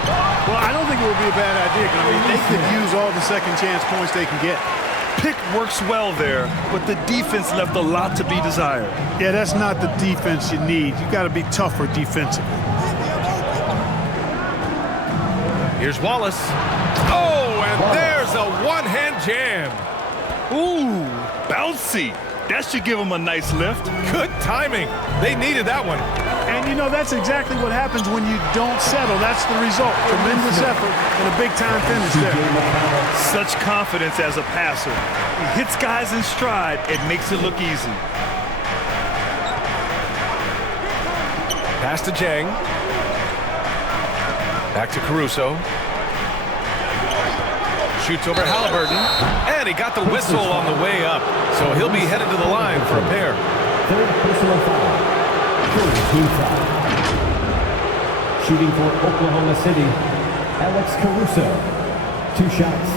Well, I don't think it would be a bad idea. I mean, they could use all the second chance points they can get. Pick works well there, but the defense left a lot to be desired. Yeah, that's not the defense you need. You got to be tougher defensively. Here's Wallace. Oh, and there's a one-hand jam. Ooh, bouncy. That should give him a nice lift. Good timing. They needed that one. And, you know, that's exactly what happens when you don't settle. That's the result. Tremendous effort and a big-time finish there. Such confidence as a passer. He hits guys in stride and makes it look easy. Pass to Jang. Back to Caruso. Shoots over Halliburton. And he got the whistle on the way up. So he'll be headed to the line for a pair. Third personal foul. Team foul. Shooting for Oklahoma City, Alex Caruso. 2 shots.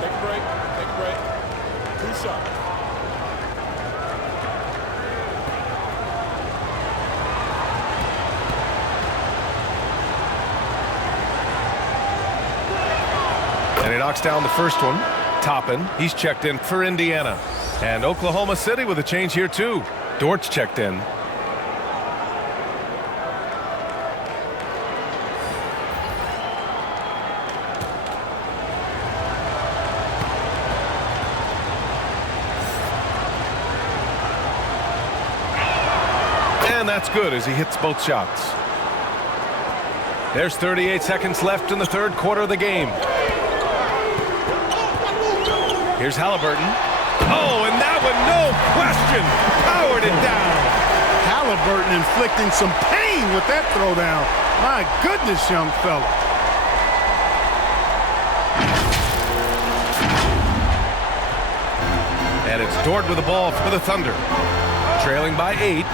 Take a break. Take a break. 2 shots. And he knocks down the first one. Toppin, he's checked in for Indiana. And Oklahoma City with a change here too. Dort's checked in. And that's good as he hits both shots. There's 38 seconds left in the third quarter of the game. Here's Halliburton. Oh, and that one, no question, powered it down. Halliburton inflicting some pain with that throwdown. My goodness, young fella. And it's Dort with the ball for the Thunder. Trailing by 8.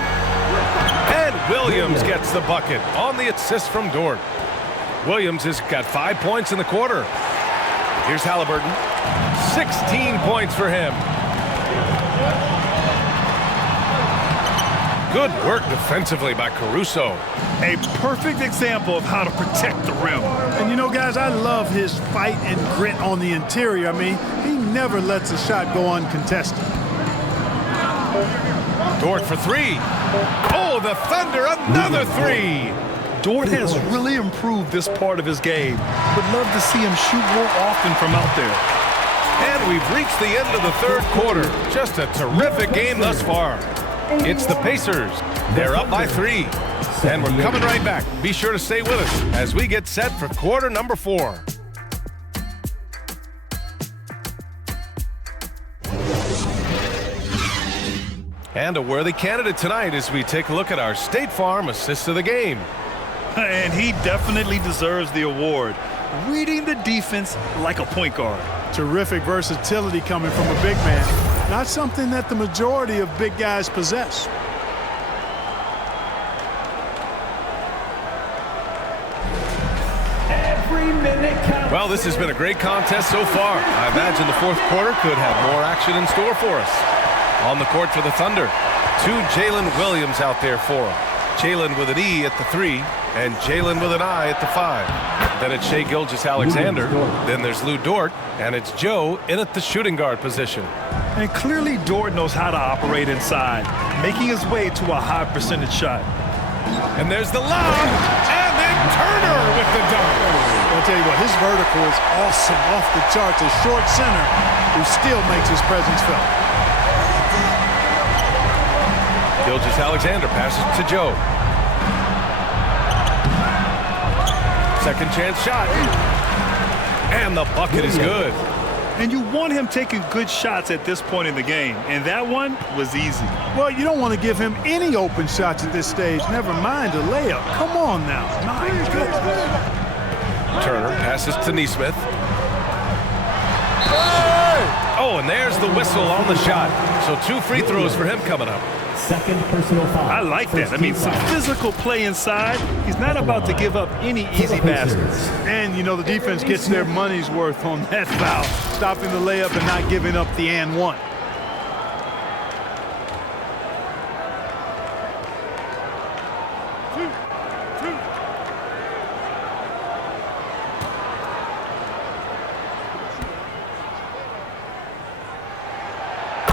And Williams gets the bucket on the assist from Dort. Williams has got 5 points in the quarter. Here's Halliburton. 16 points for him. Good work defensively by Caruso. A perfect example of how to protect the rim. And you know, guys, I love his fight and grit on the interior. I mean, he never lets a shot go uncontested. Dort for 3. Oh, the Thunder, another 3. Dort has really improved this part of his game. Would love to see him shoot more often from out there. And we've reached the end of the third quarter. Just a terrific game thus far. It's the Pacers. They're up by 3. And we're coming right back. Be sure to stay with us as we get set for quarter number 4. And a worthy candidate tonight as we take a look at our State Farm assist of the game. And he definitely deserves the award. Reading the defense like a point guard. Terrific versatility coming from a big man. Not something that the majority of big guys possess. Well, this has been a great contest so far. I imagine the fourth quarter could have more action in store for us. On the court for the Thunder, 2 Jalen Williams out there for him. Jalen with an E at the 3 and Jalen with an I at the 5. Then it's Shai Gilgeous-Alexander. Then there's Lou Dort. And it's Joe in at the shooting guard position. And clearly Dort knows how to operate inside, making his way to a high percentage shot. And there's the lob. And then Turner with the dunk. I'll tell you what, his vertical is awesome, off the charts. A short center who still makes his presence felt. Gilgeous-Alexander passes to Joe. Second chance shot. And the bucket is good. And you want him taking good shots at this point in the game. And that one was easy. Well, you don't want to give him any open shots at this stage. Never mind a layup. Come on now. Nice. Turner passes to Nesmith. Oh, and there's the whistle on the shot. So 2 free throws for him coming up. Second personal foul. I like that. I mean, some physical play inside. He's not about to give up any easy baskets. And, you know, the defense gets their money's worth on that foul. Stopping the layup and not giving up the and one.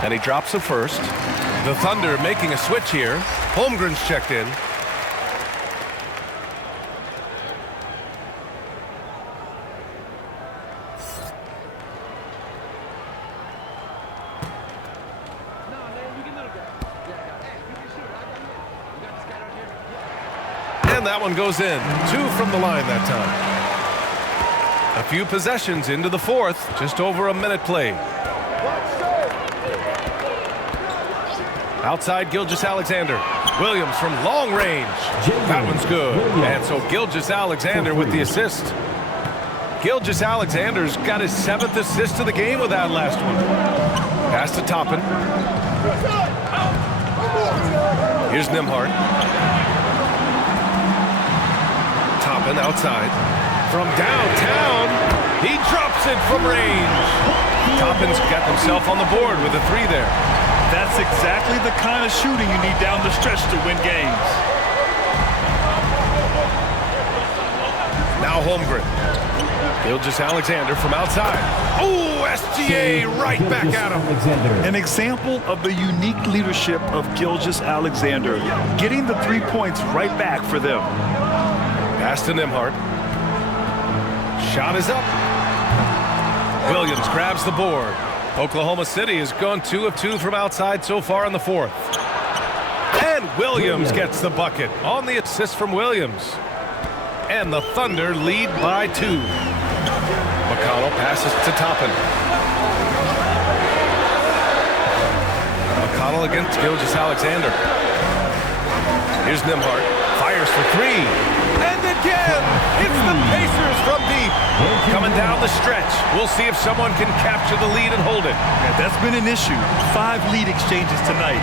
And he drops the first. The Thunder making a switch here. Holmgren's checked in. And that one goes in. 2 from the line that time. A few possessions into the fourth. Just over a minute played. Outside Gilgeous-Alexander. Williams from long range. That one's good. And so Gilgeous-Alexander with the assist. Gilgeous-Alexander's got his 7th assist of the game with that last one. Pass to Toppin. Here's Nembhard. Toppin outside. From downtown, he drops it from range. Toppin's got himself on the board with a 3 there. That's exactly the kind of shooting you need down the stretch to win games. Now Holmgren. Gilgeous-Alexander from outside. Oh, SGA right back at him. An example of the unique leadership of Gilgeous-Alexander, getting the 3 points right back for them. Pass to Nembhard. Shot is up. Williams grabs the board. Oklahoma City has gone 2 of 2 from outside so far in the fourth. And Williams gets the bucket on the assist from Williams. And the Thunder lead by 2. McConnell passes to Toppin. McConnell against Gilgeous-Alexander. Here's Nembhard. Fires for 3. And again, it's the Pacers from deep. Coming down the stretch. We'll see if someone can capture the lead and hold it. Yeah, that's been an issue. 5 lead exchanges tonight.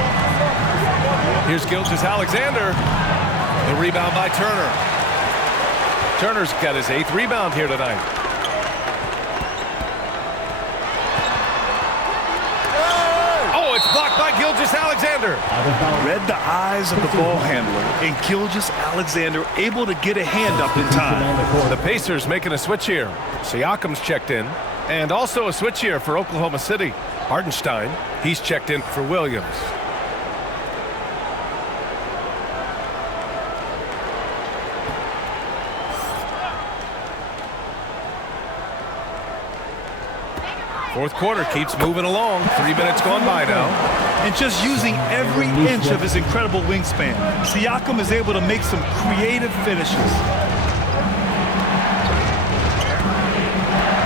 Here's Gilgeous-Alexander. The rebound by Turner. Turner's got his 8th rebound here tonight. Oh, it's blocked by Gilgeous-Alexander. Read the eyes of the ball handler, and Gilgeous-Alexander able to get a hand up in time. The Pacers making a switch here. Siakam's checked in. And also a switch here for Oklahoma City. Hartenstein, he's checked in for Williams. Fourth quarter keeps moving along. 3 minutes gone by now. And just using every inch of his incredible wingspan, Siakam is able to make some creative finishes.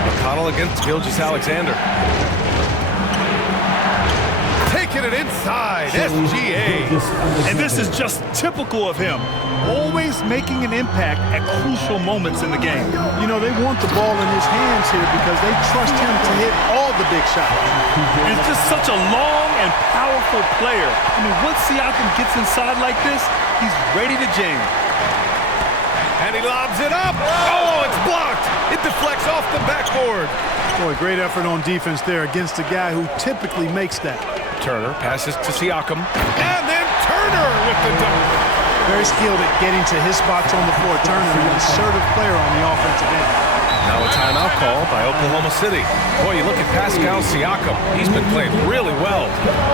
McConnell against Gilgeous-Alexander. Taking it inside, SGA. And this is just typical of him. Always making an impact at crucial moments in the game. You know, they want the ball in his hands here because they trust him to hit all the big shots. And it's just such a long and powerful player. I mean, once Siakam gets inside like this, he's ready to jam. And he lobs it up. Oh, it's blocked. It deflects off the backboard. Boy, great effort on defense there against a guy who typically makes that. Turner passes to Siakam. And then Turner with the dunk. Very skilled at getting to his spots on the floor. Turner, an assertive player on the offensive end. Now a timeout call by Oklahoma City. Boy, you look at Pascal Siakam. He's been playing really well.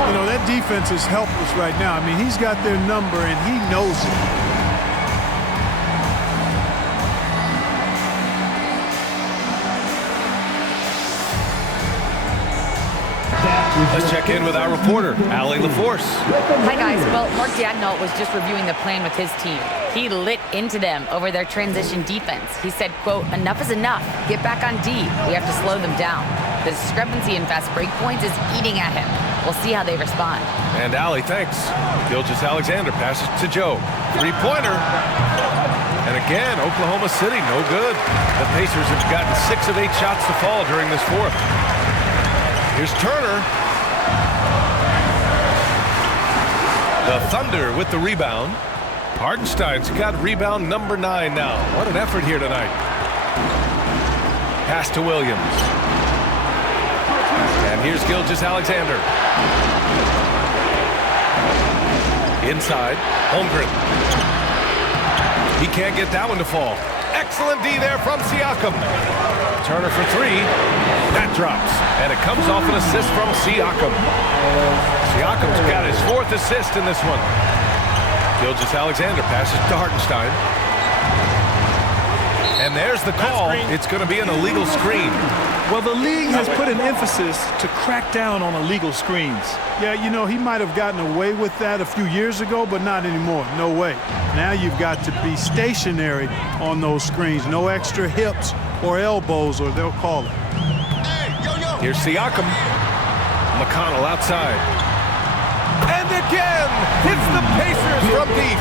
You know, that defense is helpless right now. I mean, he's got their number, and he knows it. Let's check in with our reporter, Allie LaForce. Hi, guys. Well, Mark Daigneault was just reviewing the plan with his team. He lit into them over their transition defense. He said, quote, "Enough is enough. Get back on D. We have to slow them down. The discrepancy in fast break points is eating at him. We'll see how they respond." And Allie, thanks. Gilgeous-Alexander passes to Joe. Three-pointer. And again, Oklahoma City, no good. The Pacers have gotten 6 of 8 shots to fall during this fourth. Here's Turner. The Thunder with the rebound. Hartenstein's got rebound number 9 now. What an effort here tonight. Pass to Williams. And here's Gilgeous-Alexander. Inside, Holmgren. He can't get that one to fall. Excellent D there from Siakam. Turner for 3. That drops. And it comes off an assist from Siakam. Siakam's got his 4th assist in this one. Gilgeous-Alexander passes to Hartenstein. And there's the call. It's going to be an illegal screen. Well, the league has put an emphasis to crack down on illegal screens. Yeah, you know, he might have gotten away with that a few years ago, but not anymore. No way. Now you've got to be stationary on those screens. No extra hips or elbows, or they'll call it. Here's Siakam. McConnell outside. And again, hits the Pacers from deep.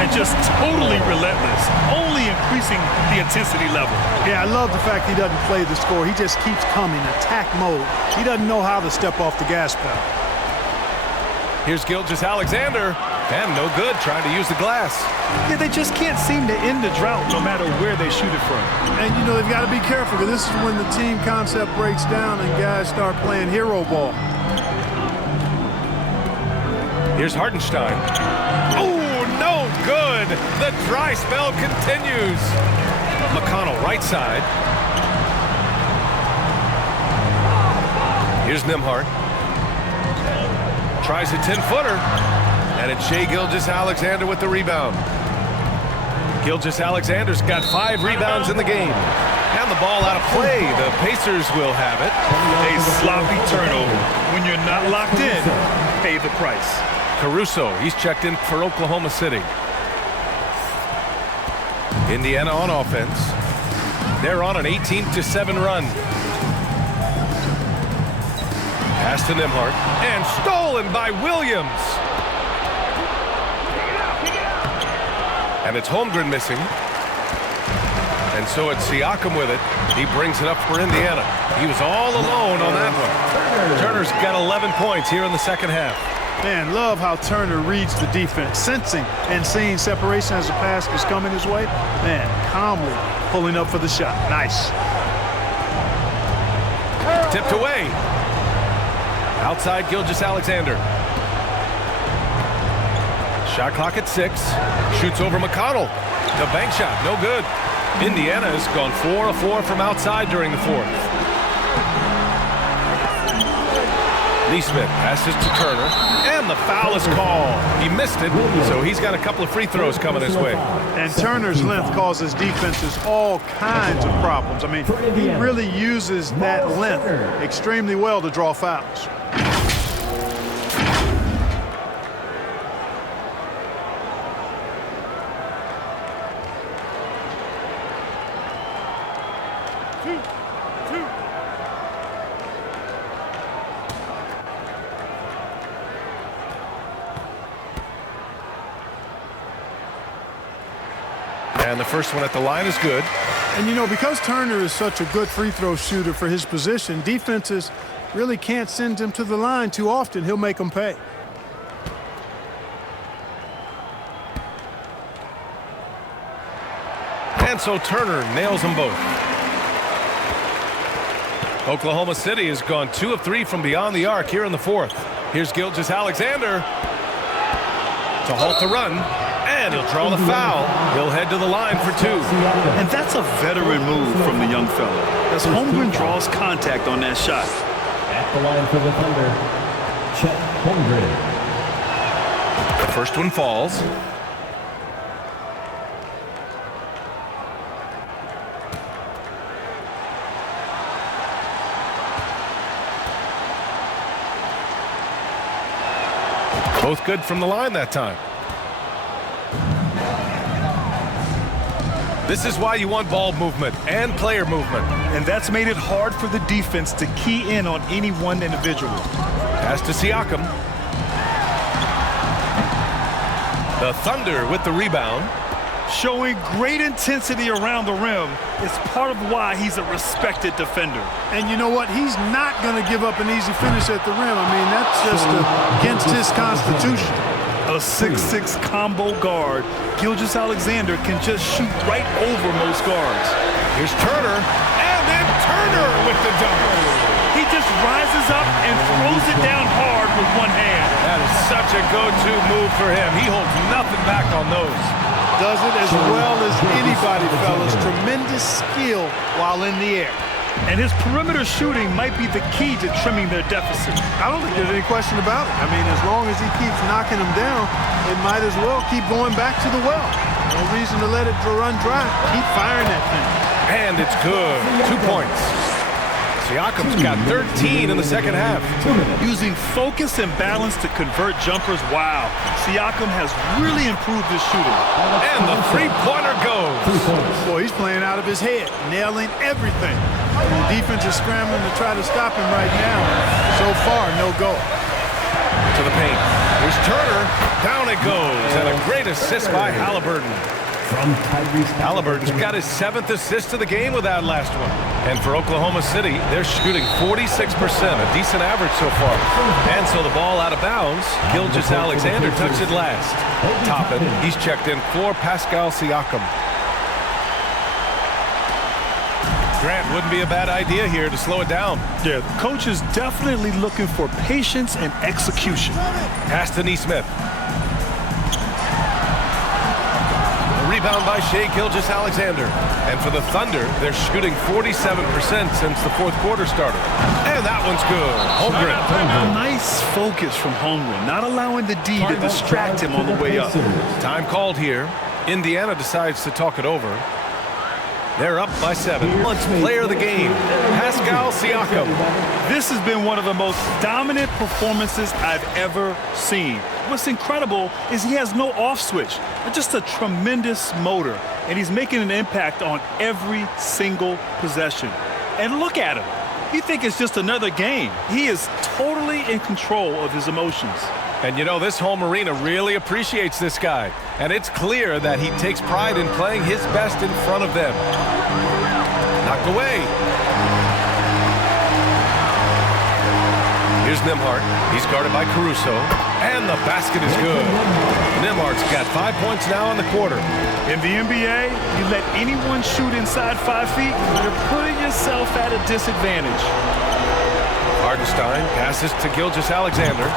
And just totally relentless, only increasing the intensity level. Yeah, I love the fact he doesn't play the score. He just keeps coming, attack mode. He doesn't know how to step off the gas pedal. Here's Gilgeous-Alexander. And no good, trying to use the glass. Yeah, they just can't seem to end the drought no matter where they shoot it from. And, you know, they've got to be careful, because this is when the team concept breaks down and guys start playing hero ball. Here's Hartenstein. Oh, no good. The dry spell continues. McConnell right side. Here's Nembhard. Tries a 10-footer. And it's Shai Gilgeous-Alexander with the rebound. Gilgeous-Alexander's got 5 rebounds in the game. And the ball out of play. The Pacers will have it. A sloppy turnover. When you're not locked in, pay the price. Caruso, he's checked in for Oklahoma City. Indiana on offense. They're on an 18-7 run. Pass to Nembhard. And stolen by Williams. And it's Holmgren missing. And so it's Siakam with it. He brings it up for Indiana. He was all alone on that one. Turner's got 11 points here in the second half. Man, love how Turner reads the defense, sensing and seeing separation as the pass is coming his way. Man, calmly pulling up for the shot. Nice. Tipped away. Outside Gilgeous-Alexander. Shot clock at 6. Shoots over McConnell. The bank shot, no good. Indiana has gone 4 of 4 from outside during the fourth. Neesmith passes to Turner, and the foul is called. He missed it, so he's got a couple of free throws coming his way. And Turner's length causes defenses all kinds of problems. I mean, he really uses that length extremely well to draw fouls. And the first one at the line is good. And, you know, because Turner is such a good free throw shooter for his position, defenses really can't send him to the line too often. He'll make them pay. And so Turner nails them both. Oklahoma City has gone 2 of 3 from beyond the arc here in the fourth. Here's Gilgeous-Alexander to halt the run. And he'll draw the foul. He'll head to the line for 2. And that's a veteran move from the young fella, as Holmgren draws contact on that shot. At the line for the Thunder, Chet Holmgren. The first one falls. Both good from the line that time. This is why you want ball movement and player movement. And that's made it hard for the defense to key in on any one individual. Pass to Siakam. The Thunder with the rebound. Showing great intensity around the rim is part of why he's a respected defender. And you know what? He's not going to give up an easy finish at the rim. I mean, that's just against his constitution. A 6'6" combo guard, Gilgeous-Alexander can just shoot right over most guards. Here's Turner, and then Turner with the double. He just rises up and throws it down hard with one hand. That is such a go-to move for him. He holds nothing back on those. Does it as well as anybody, fellas. Tremendous skill while in the air. And his perimeter shooting might be the key to trimming their deficit. I don't think there's any question about it. I mean, as long as he keeps knocking them down, it might as well keep going back to the well. No reason to let it run dry. Keep firing that thing. And it's good. 2 points. Siakam's got 13 in the second half. Using focus and balance to convert jumpers, wow. Siakam has really improved his shooting. And the three-pointer goes. Boy, he's playing out of his head, nailing everything. The defense is scrambling to try to stop him right now. So far, no go. To the paint. Here's Turner. Down it goes. And a great assist by Halliburton. Halliburton's got his 7th assist of the game with that last one. And for Oklahoma City, they're shooting 46%, a decent average so far. And so the ball out of bounds. Gilgeous-Alexander tucks it last. Toppin, he's checked in for Pascal Siakam. Grant, wouldn't be a bad idea here to slow it down. Yeah, the coach is definitely looking for patience and execution. Pass to Nesmith. Rebound by Shai Gilgeous-Alexander. And for the Thunder, they're shooting 47% since the fourth quarter started. And that one's good. Holmgren. Nice focus from Holmgren, not allowing the D to distract him on the way up. Time called here. Indiana decides to talk it over. They're up by 7. Let's player of the game, Pascal Siakam. This has been one of the most dominant performances I've ever seen. What's incredible is he has no off switch, just a tremendous motor, and he's making an impact on every single possession. And look at him. You think it's just another game. He is totally in control of his emotions. And you know, this home arena really appreciates this guy. And it's clear that he takes pride in playing his best in front of them. Knocked away. Here's Nembhard. He's guarded by Caruso. And the basket is good. Nembhard's got 5 points now in the quarter. In the NBA, you let anyone shoot inside 5 feet, you're putting yourself at a disadvantage. Hardenstein passes to Gilgeous-Alexander.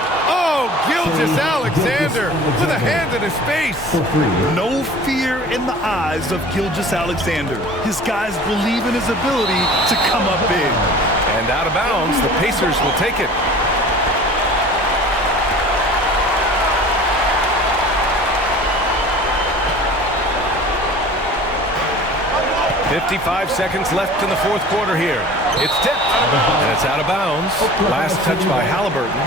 Gilgeous-Alexander with a hand in his face. No fear in the eyes of Gilgeous-Alexander. His guys believe in his ability to come up big. And out of bounds, the Pacers will take it. "55 seconds left in the fourth quarter here. It's tipped, and it's out of bounds. Last touch by Halliburton.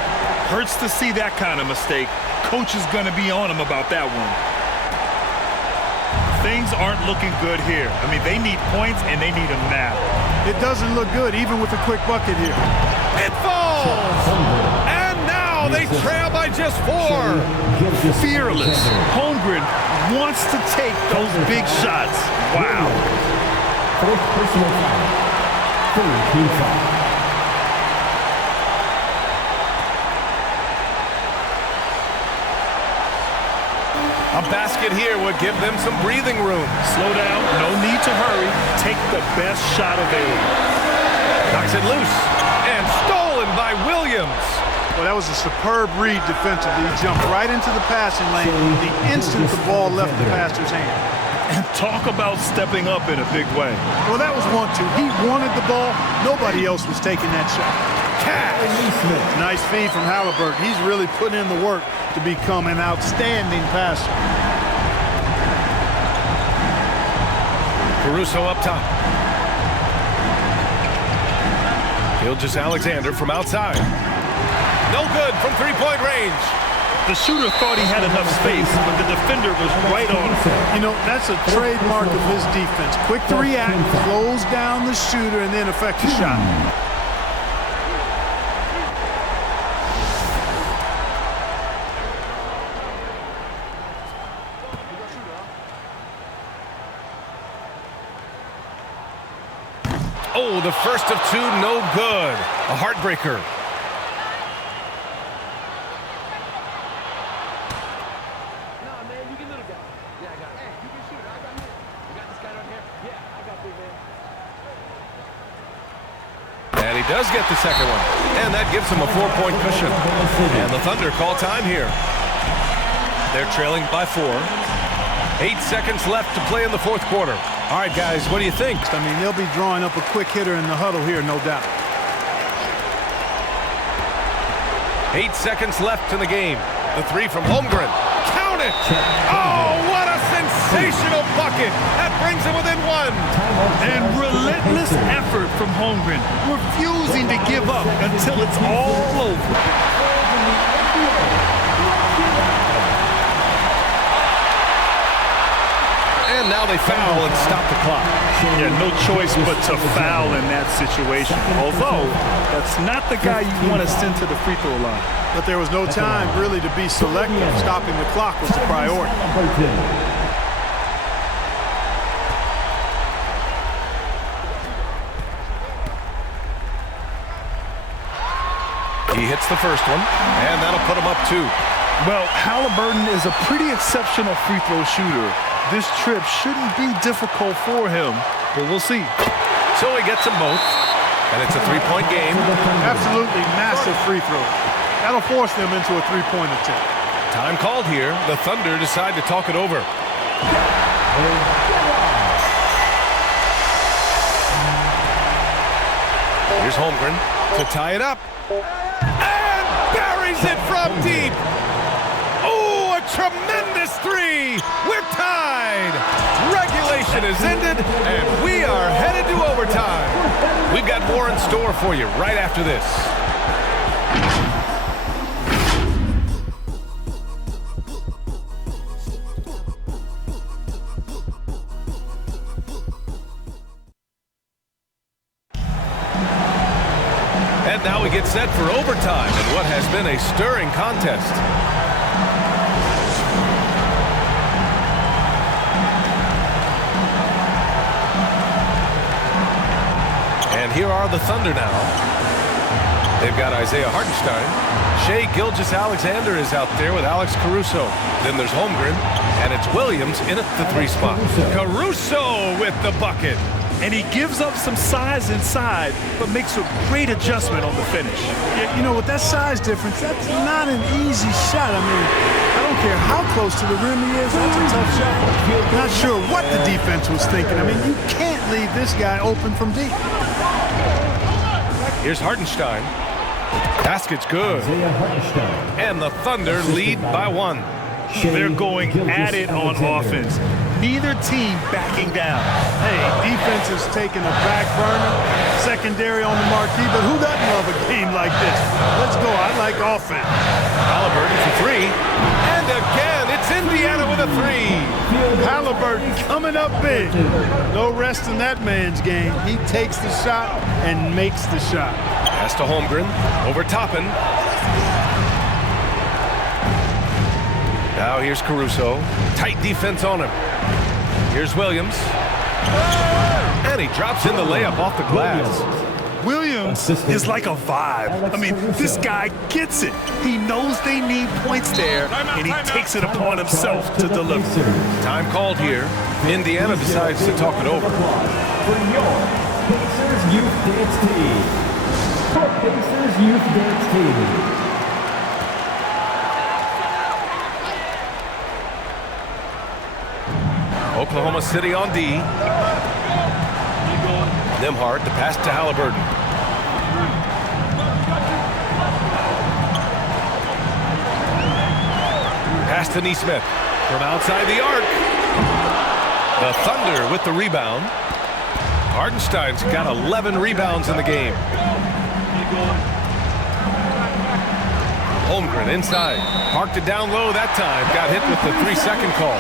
Hurts to see that kind of mistake. Coach is going to be on him about that one. Things aren't looking good here. I mean, they need points, and they need them now. It doesn't look good, even with a quick bucket here. It falls! And now they trail by just 4. Fearless. Holmgren wants to take those big shots. Wow. Fourth personal foul. Third team foul. A basket here would give them some breathing room. Slow down, no need to hurry. Take the best shot available. Knocks it loose. And stolen by Williams. Well, that was a superb read defensively. He jumped right into the passing lane the instant the ball left the passer's hand. And talk about stepping up in a big way. Well, that was 1-2. He wanted the ball. Nobody else was taking that shot. Cash! Nice feed from Halliburton. He's really putting in the work to become an outstanding passer. Caruso up top. Gilgeous-Alexander from outside. No good from three-point range. The shooter thought he had enough space, but the defender was right on him. You know, that's a trademark of his defense. Quick to react, close down the shooter, and then affect the shot. Oh, the first of two, no good. A heartbreaker. And he does get the second one. And that gives him a 4-point cushion. And the Thunder call time here. They're trailing by 4. 8 seconds left to play in the fourth quarter. All right, guys, what do you think? I mean, they'll be drawing up a quick hitter in the huddle here, no doubt. 8 seconds left in the game. The three from Holmgren. Count it! Oh, what a sensational bucket! That brings him within 1. And relentless effort from Holmgren, refusing to give up until it's all over. And now they foul and stop the clock. Yeah, no choice but to foul in that situation. Although, that's not the guy you want to send to the free throw line. But there was no time really to be selective. Stopping the clock was the priority. He hits the first one, and that'll put him up 2. Well, Halliburton is a pretty exceptional free throw shooter. This trip shouldn't be difficult for him, but we'll see. So he gets them both, and it's a 3-point game. Absolutely massive free throw. That'll force them into a 3-point attempt. Time called here. The Thunder decide to talk it over. Here's Holmgren to tie it up. And buries it from deep. Oh, a tremendous 3. We're tied. Regulation is ended, and we are headed to overtime. We've got more in store for you right after this. And now we get set for overtime in what has been a stirring contest. And here are the Thunder now. They've got Isaiah Hartenstein. Shai Gilgeous-Alexander is out there with Alex Caruso. Then there's Holmgren, and it's Williams in at the 3 spot. Caruso with the bucket. And he gives up some size inside, but makes a great adjustment on the finish. Yeah, you know, with that size difference, that's not an easy shot. I mean, I don't care how close to the rim he is, that's a tough shot. Not sure what the defense was thinking. I mean, you can't leave this guy open from deep. Here's Hartenstein. Basket's good. And the Thunder lead by 1. They're going at it on offense. Neither team backing down. Hey, defense is taking a back burner, secondary on the marquee, but who doesn't love a game like this? Let's go. I like offense. Halliburton for 3. And again, it's Indiana with a 3. Halliburton coming up big. No rest in that man's game. He takes the shot and makes the shot. Pass to Holmgren. Over Toppin. Now here's Caruso. Tight defense on him. Here's Williams. And he drops in the layup off the glass. Williams is like a vibe. I mean, this guy gets it. He knows they need points there, and he takes it upon himself to deliver. Time called here. Indiana decides to talk it over. For your Pacers Youth Dance Team. For Pacers Youth Dance Team. Oklahoma City on D. Nembhard, the pass to Halliburton. Pass to Neesmith from outside the arc. The Thunder with the rebound. Hartenstein's got 11 rebounds in the game. Holmgren inside. Parked it down low that time. Got hit with the 3-second call.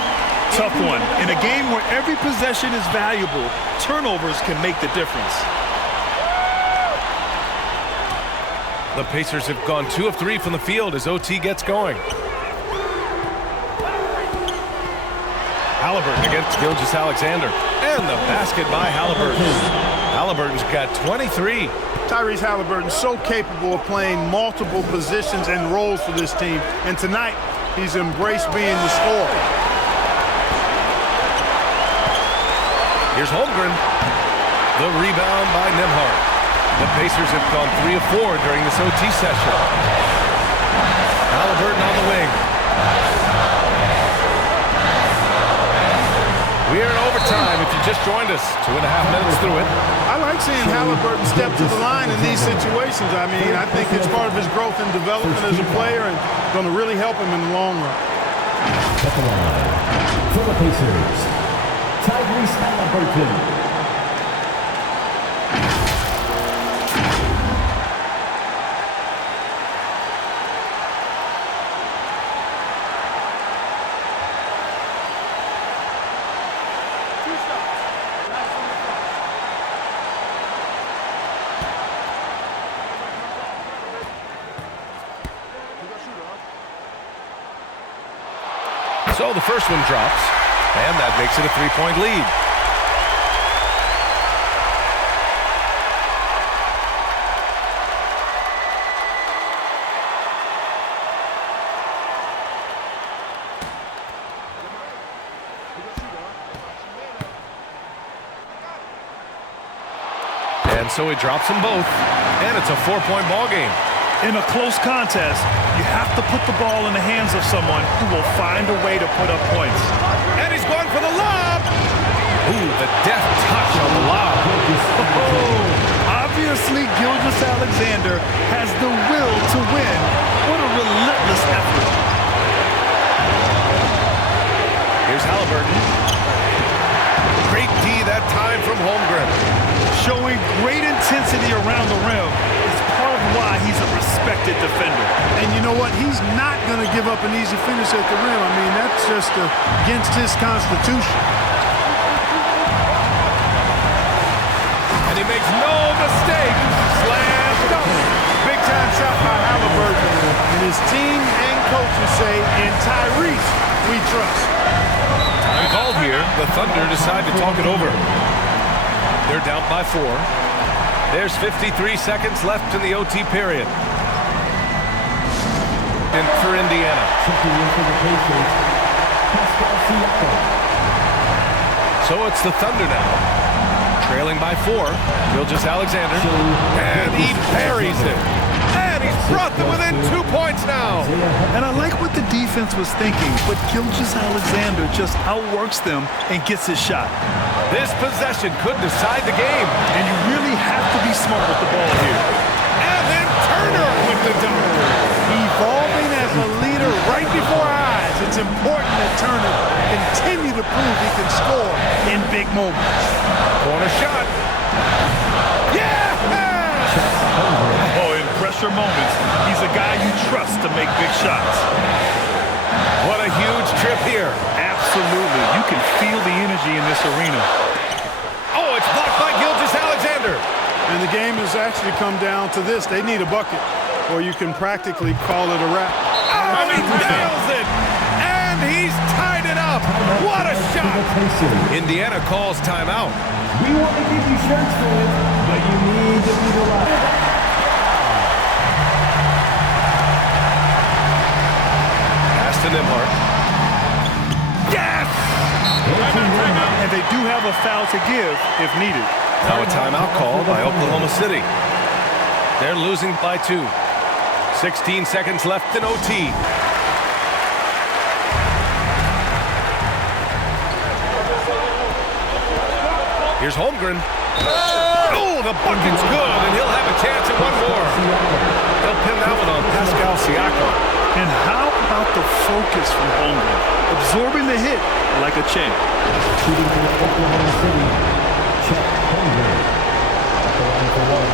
Tough one. In a game where every possession is valuable, turnovers can make the difference. The Pacers have gone 2 of 3 from the field as OT gets going. Halliburton against Gilgeous-Alexander. And the basket by Halliburton. Halliburton's got 23. Tyrese Halliburton so capable of playing multiple positions and roles for this team. And tonight, he's embraced being the scorer. Here's Holmgren. The rebound by Nembhard. The Pacers have gone 3 of 4 during this OT session. Halliburton on the wing. We are in overtime if you just joined us. 2.5 minutes through it. I like seeing Halliburton step to the line in these situations. I mean, I think it's part of his growth and development as a player and going to really help him in the long run. At the line for the Pacers, Tyrese Halliburton. So the first one drops, and that makes it a 3-point lead. And so he drops them both, and it's a 4-point ball game. In a close contest, you have to put the ball in the hands of someone who will find a way to put up points. And he's going for the lob. Ooh, the deft touch on the lob. Obviously, Gilgeous-Alexander has the will to win. What a relentless effort. Here's Halliburton. Great D that time from Holmgren. Showing great intensity around the rim is part of why he's a respected defender. And you know what? He's not going to give up an easy finish at the rim. I mean, that's just against his constitution. And he makes no mistake. Slam dunk. Big time shot by Halliburton. And his team and coaches say, in Tyrese, we trust. Time called here. The Thunder decide to talk it over. They're down by 4. There's 53 seconds left in the OT period. And for Indiana. So it's the Thunder now. Trailing by 4. Gilgeous-Alexander. And he buries it. And he's brought them within 2 points now. And I like what the defense was thinking, but Gilgeous-Alexander just outworks them and gets his shot. This possession could decide the game. And you really have to be smart with the ball here. And then Turner with the dunk. Evolving as a leader right before our eyes. It's important that Turner continue to prove he can score in big moments. Corner shot. Yeah! Oh, in pressure moments, he's a guy you trust to make big shots. What a huge trip here. Absolutely. You can feel the energy in this arena. Oh, it's blocked by Gilgeous-Alexander. And the game has actually come down to this. They need a bucket, or you can practically call it a wrap. Oh, he nails it. And he's tied it up. What a shot. Indiana calls timeout. We want to give you shirts, fans, but you need to be the right. Pass to Nembhard. Yes! And they do have a foul to give if needed. Now a timeout call by Oklahoma City. They're losing by 2. 16 seconds left in OT. Here's Holmgren. Oh, the bucket's good, and he'll have a chance at one more. They'll pin that one on Pascal Siakam. And how about the focus from Holmgren? Absorbing the hit like a champ. Shooting for Oklahoma City, Chet Holmgren. At the line for one.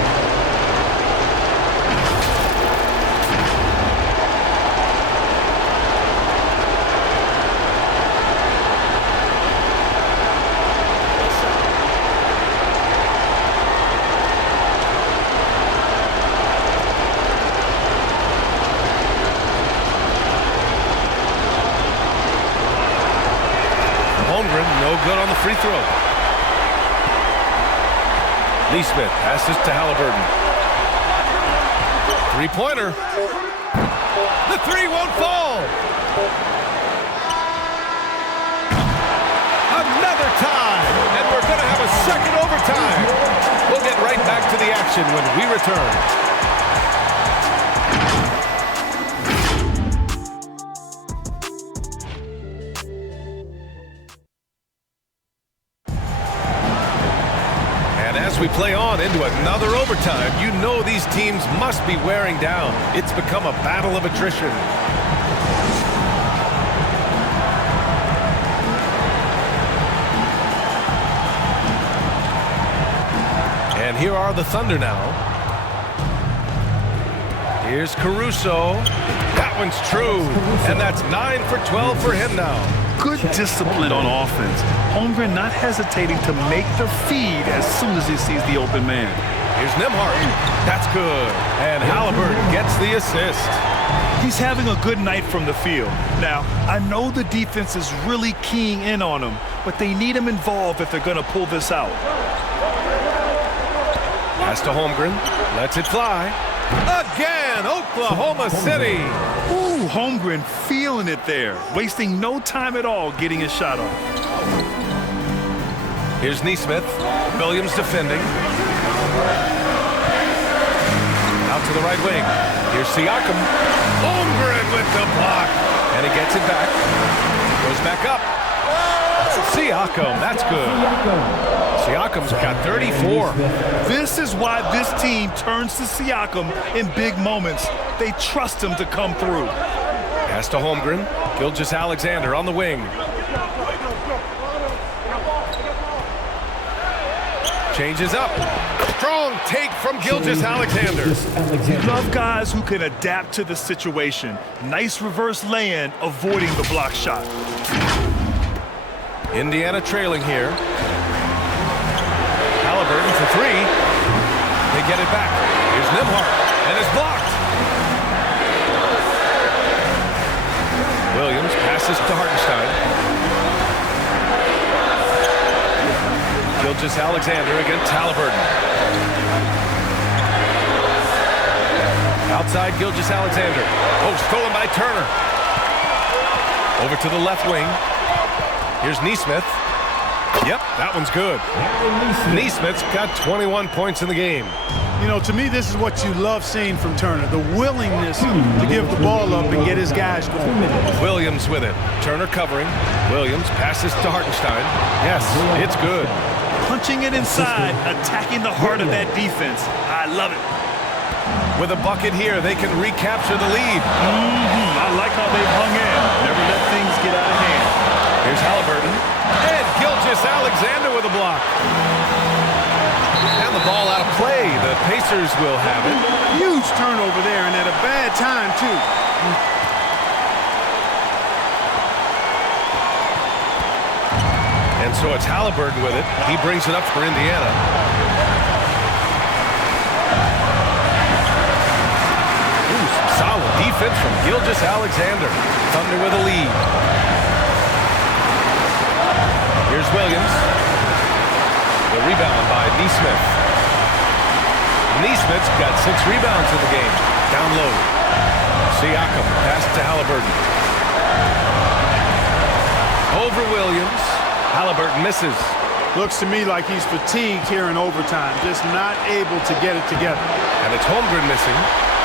No good on the free throw. Neesmith passes to Halliburton. Three-pointer. The three won't fall. Another tie, and we're going to have a second overtime. We'll get right back to the action when we return. As we play on into another overtime, you know these teams must be wearing down. It's become a battle of attrition. And here are the Thunder now. Here's Caruso. That one's true. And that's 9 for 12 for him now. Good discipline on offense. Holmgren not hesitating to make the feed as soon as he sees the open man. Here's Nembhard. That's good. And Halliburton gets the assist. He's having a good night from the field. Now, I know the defense is really keying in on him, but they need him involved if they're going to pull this out. Pass to Holmgren. Lets it fly. Again, Oklahoma City. Ooh, Holmgren feeling it there. Wasting no time at all getting his shot off. Here's Neesmith. Williams defending. Out to the right wing. Here's Siakam. Holmgren with the block. And he gets it back. Goes back up. Siakam, that's good. Siakam's got 34. This is why this team turns to Siakam in big moments. They trust him to come through. Pass to Holmgren. Gilgeous-Alexander on the wing. Changes up. Strong take from Gilgeous-Alexander. You love guys who can adapt to the situation. Nice reverse lay-in, avoiding the block shot. Indiana trailing here. Halliburton for three. They get it back. Here's Nembhard, and it's blocked. Williams passes to Hartenstein. Gilgeous-Alexander against Halliburton. Outside Gilgeous-Alexander. Oh, stolen by Turner. Over to the left wing. Here's Neesmith. Yep, that one's good. Neesmith's got 21 points in the game. You know, to me, this is what you love seeing from Turner, the willingness to give the ball up and get his guys going. Williams with it. Turner covering. Williams passes to Hartenstein. Yes, it's good. Punching it inside, attacking the heart of that defense. I love it. With a bucket here, they can recapture the lead. I like how they've hung in. Never let things get out of hand. Here's Halliburton. And Gilgeous-Alexander with a block. And the ball out of play. The Pacers will have it. Huge turnover there, and at a bad time, too. And so it's Halliburton with it. He brings it up for Indiana. Ooh, some solid defense from Gilgeous-Alexander. Thunder with a lead. Here's Williams. The rebound by Neesmith. Neesmith's got 6 rebounds in the game. Down low. Siakam pass to Halliburton. Over Williams. Halliburton misses. Looks to me like he's fatigued here in overtime. Just not able to get it together. And it's Holmgren missing.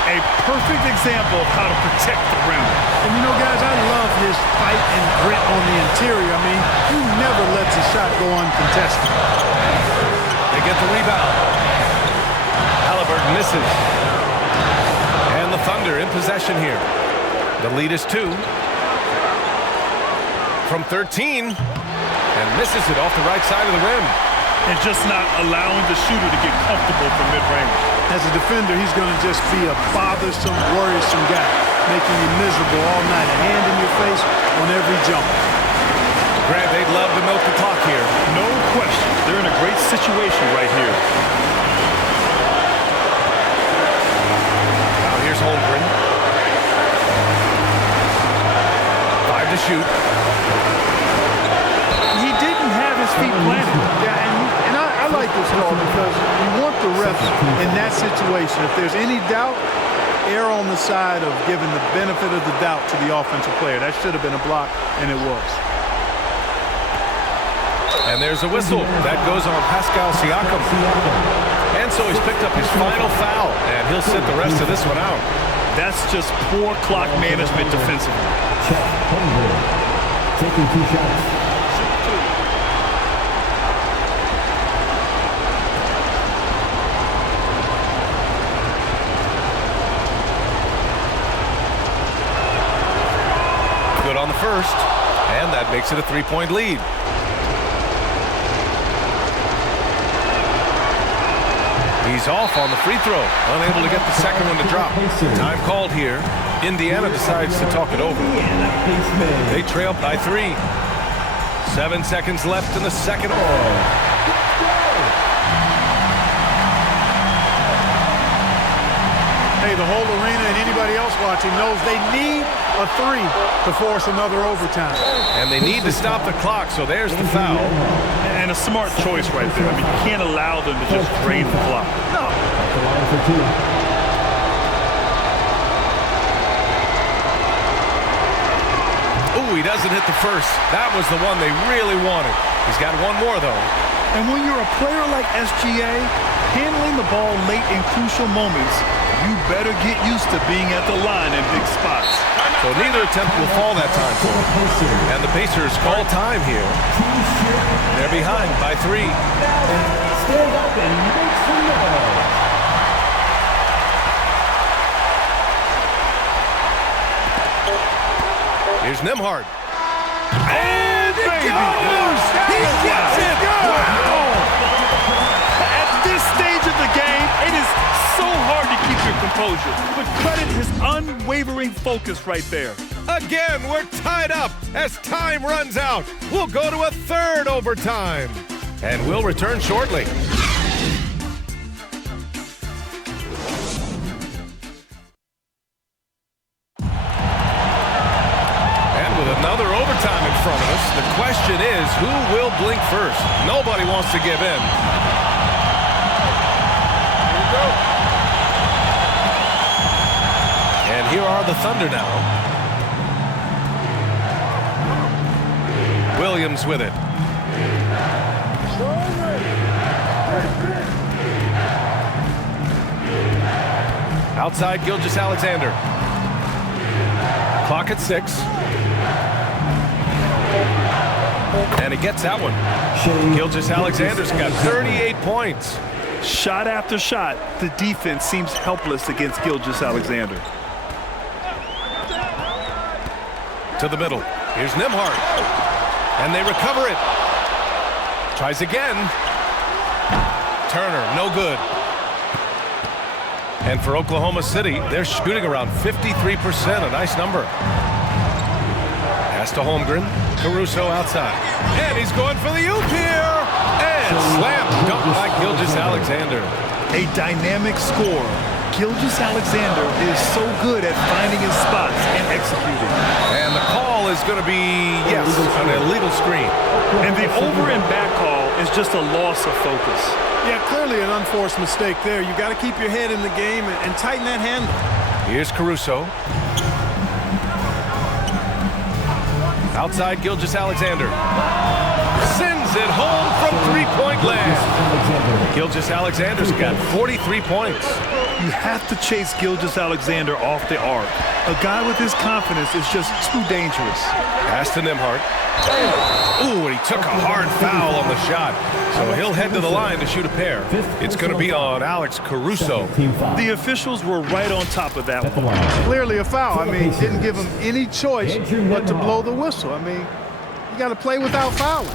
A perfect example of how to protect the rim. And you know, guys, I love his fight and grit on the interior. I mean, he never lets a shot go uncontested. They get the rebound. Halliburton misses. And the Thunder in possession here. The lead is 2. From 13. And misses it off the right side of the rim. And just not allowing the shooter to get comfortable from mid-range. As a defender, he's going to just be a bothersome, worrisome guy, making you miserable all night, a hand in your face on every jump. Grant, they'd love to milk the clock here. No question. They're in a great situation right here. Now here's Holmgren. 5 to shoot. He didn't have his feet planted. Yeah, and I like this call because you want the refs in that situation. If there's any doubt, err on the side of giving the benefit of the doubt to the offensive player. That should have been a block, and it was. And there's a whistle. That goes on Pascal Siakam. And so he's picked up his final foul, and he'll sit the rest of this one out. That's just poor clock management defensively. Chet Holmgren taking 2 shots. Good on the first, and that makes it a 3-point lead. He's off on the free throw, unable to get the second one to drop. Time called here. Indiana decides to talk it over. They trail by 3. 7 seconds left in the second. Hey, the whole arena and anybody else watching knows they need a 3 to force another overtime. And they need to stop the clock, so there's the foul. And a smart choice right there. I mean, you can't allow them to just drain the clock. No. The line for 2. Ooh, he doesn't hit the first. That was the one they really wanted. He's got one more, though. And when you're a player like SGA, handling the ball late in crucial moments, you better get used to being at the line in big spots. So neither attempt will fall that time for him. And the Pacers call time here. They're behind by 3. Stand up and make some noise. Here's Nembhard. And it goes! He gets it! Wow! At this stage of the game, it is so hard to keep your composure. But credit his unwavering focus right there. Again, we're tied up as time runs out. We'll go to a 3rd overtime. And we'll return shortly. And with another overtime in front of us, the question is, who will blink first? Nobody wants to give in. And here are the Thunder now. Williams with it. Outside Gilgeous-Alexander. Clock at 6. And he gets that one. Gilgeous-Alexander's got 38 points. Shot after shot, the defense seems helpless against Gilgeous-Alexander. To the middle. Here's Nembhard. And they recover it. Tries again. Turner, no good. And for Oklahoma City, they're shooting around 53%, a nice number. Pass to Holmgren. Caruso outside. And he's going for the oop here. And slam dunk by Gilgeous-Alexander. A dynamic scorer. Gilgeous-Alexander is so good at finding his spots and executing. And the call is going to be, yes, an illegal screen. And the over and back call is just a loss of focus. Yeah, clearly an unforced mistake there. You got to keep your head in the game and tighten that handle. Here's Caruso. Outside Gilgeous-Alexander. Sends it home from 3-point land. Gilgeous Alexander's got 43 points. You have to chase Gilgeous Alexander off the arc. A guy with his confidence is just too dangerous. Pass to Nembhard. Ooh, and he took a hard foul on the shot. So he'll head to the line to shoot a pair. It's going to be on Alex Caruso. The officials were right on top of that one. Clearly a foul. I mean, didn't give him any choice but to blow the whistle. I mean, you got to play without fouling.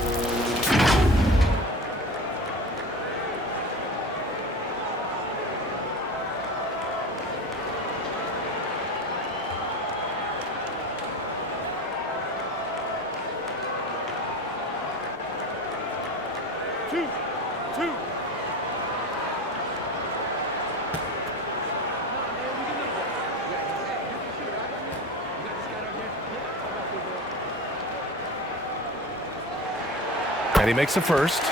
And he makes the first.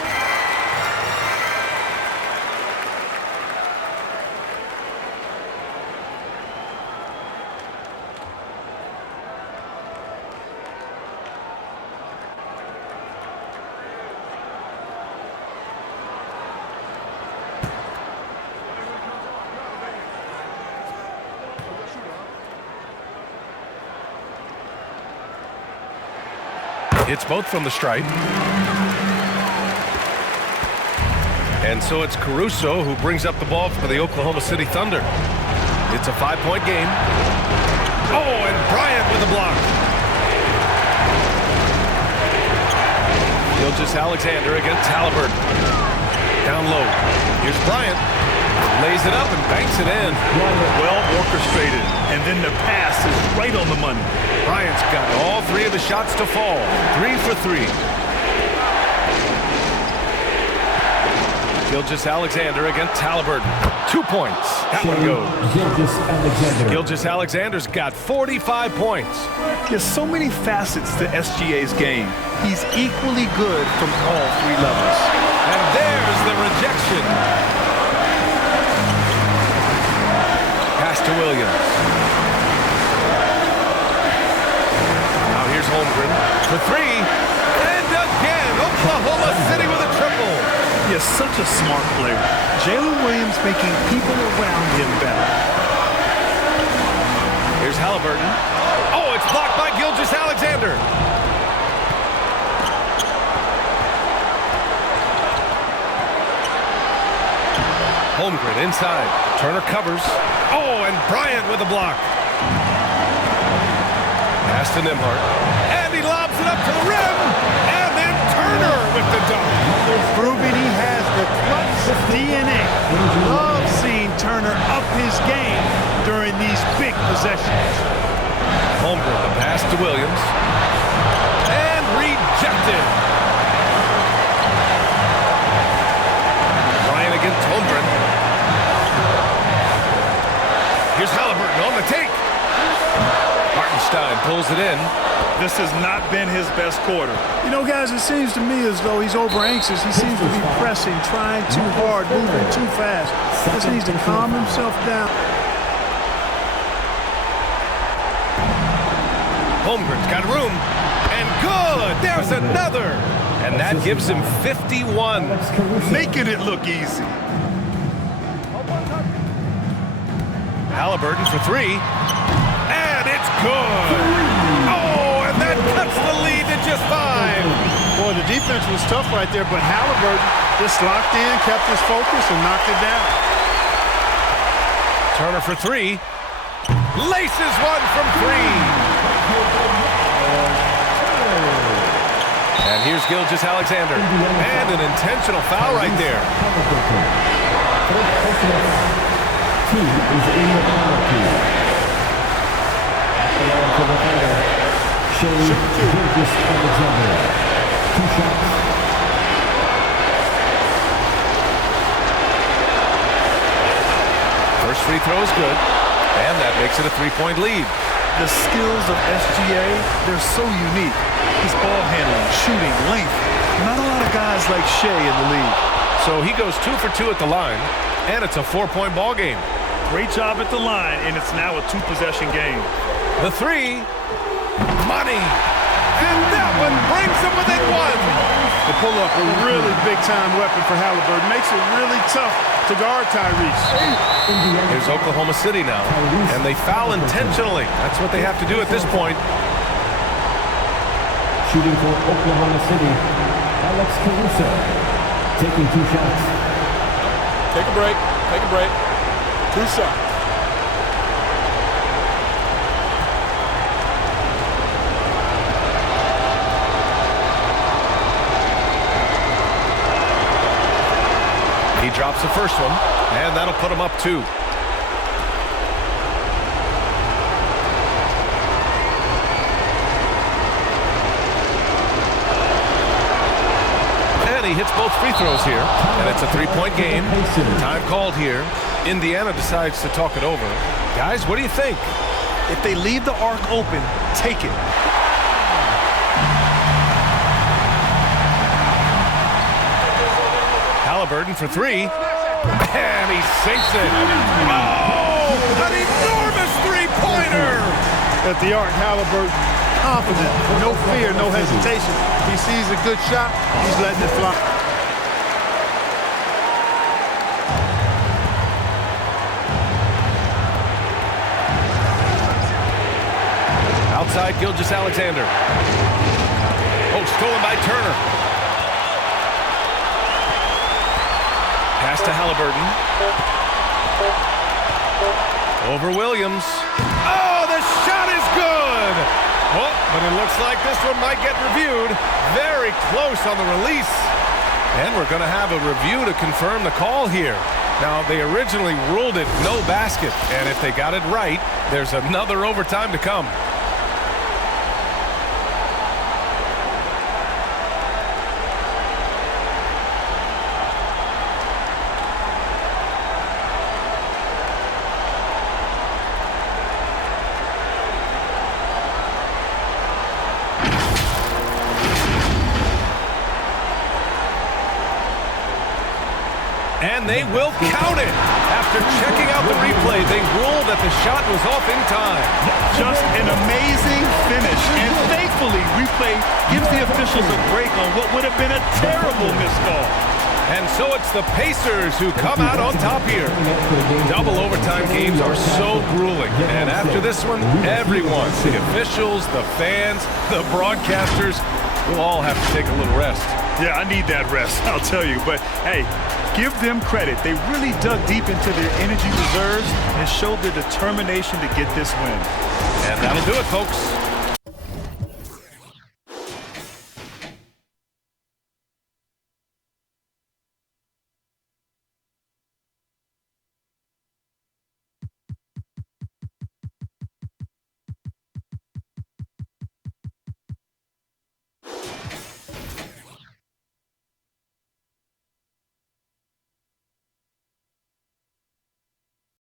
It's both from the stripe. And so it's Caruso who brings up the ball for the Oklahoma City Thunder. It's a 5-point game. Oh, and Bryant with a block. Gilgeous Alexander against Halliburton. Down low. Here's Bryant. Lays it up and banks it in. Well orchestrated. And then the pass is right on the money. Bryant's got all 3 of the shots to fall. 3 for 3. Gilgeous Alexander against Halliburton. 2 points. That one goes. Gilgeous Alexander's got 45 points. There's so many facets to SGA's game. He's equally good from all 3 levels. And there's the rejection. Pass to Williams. Now here's Holmgren for 3. And again, Oklahoma City with a triple. He is such a smart player. Jalen Williams making people around him better. Here's Halliburton. Oh, it's blocked by Gilgeous Alexander. Holmgren inside. Turner covers. Oh, and Bryant with a block. Pass to Nembhard. And he lobs it up to the rim. And then Turner with the dunk. Proving he has the clutch DNA. Love seeing Turner up his game during these big possessions. Holmgren, the pass to Williams. And rejected. Bryant against Holmgren. Here's Halliburton on the take. Hartenstein pulls it in. This has not been his best quarter. You know, guys, it seems to me as though he's over anxious. He seems to be pressing, trying too hard, moving too fast. Just needs to calm himself down. Holmgren's got room. And good. There's another. And that gives him 51. Making it look easy. Halliburton for 3. And it's good. Oh, and that cuts the lead to just 5. Boy, the defense was tough right there, but Halliburton just locked in, kept his focus, and knocked it down. Turner for 3. Laces one from 3. And here's Gilgeous Alexander. And an intentional foul right there. First free throw is good. And that makes it a 3-point lead. The skills of SGA, they're so unique. His ball handling, shooting, length. Not a lot of guys like Shea in the league. So he goes 2 for 2 at the line, and it's a 4-point ball game. Great job at the line, and it's now a 2-possession game. The 3, money, and that one brings them within 1. The pull-up, a really big-time weapon for Halliburton. Makes it really tough to guard Tyrese. Here's Oklahoma City now, and they foul intentionally. That's what they have to do at this point. Shooting for Oklahoma City, Alex Caruso, taking 2 shots. Take a break. Take a break. 2 shots. He drops the first one, and that'll put him up 2. And he hits both free throws here, and it's a 3-point game. Time called here. Indiana decides to talk it over. Guys, what do you think? If they leave the arc open, take it. Halliburton for 3, and he sinks it. Oh, an enormous three-pointer! At the arc, Halliburton confident, no fear, no hesitation. He sees a good shot, he's letting it fly. Outside, Gilgeous-Alexander. Oh, stolen by Turner. Pass to Halliburton. Over Williams. Oh, the shot is good! Oh, but it looks like this one might get reviewed. Very close on the release. And we're going to have a review to confirm the call here. Now, they originally ruled it no basket, and if they got it right, there's another overtime to come. And they will count it. After checking out the replay, they ruled that the shot was off in time. Just an amazing finish. And thankfully, replay gives the officials a break on what would have been a terrible missed call. And so it's the Pacers who come out on top here. Double overtime games are so grueling. And after this one, everyone, the officials, the fans, the broadcasters, will all have to take a little rest. Yeah, I need that rest, I'll tell you. But, hey, give them credit. They really dug deep into their energy reserves and showed their determination to get this win. And that'll do it, folks.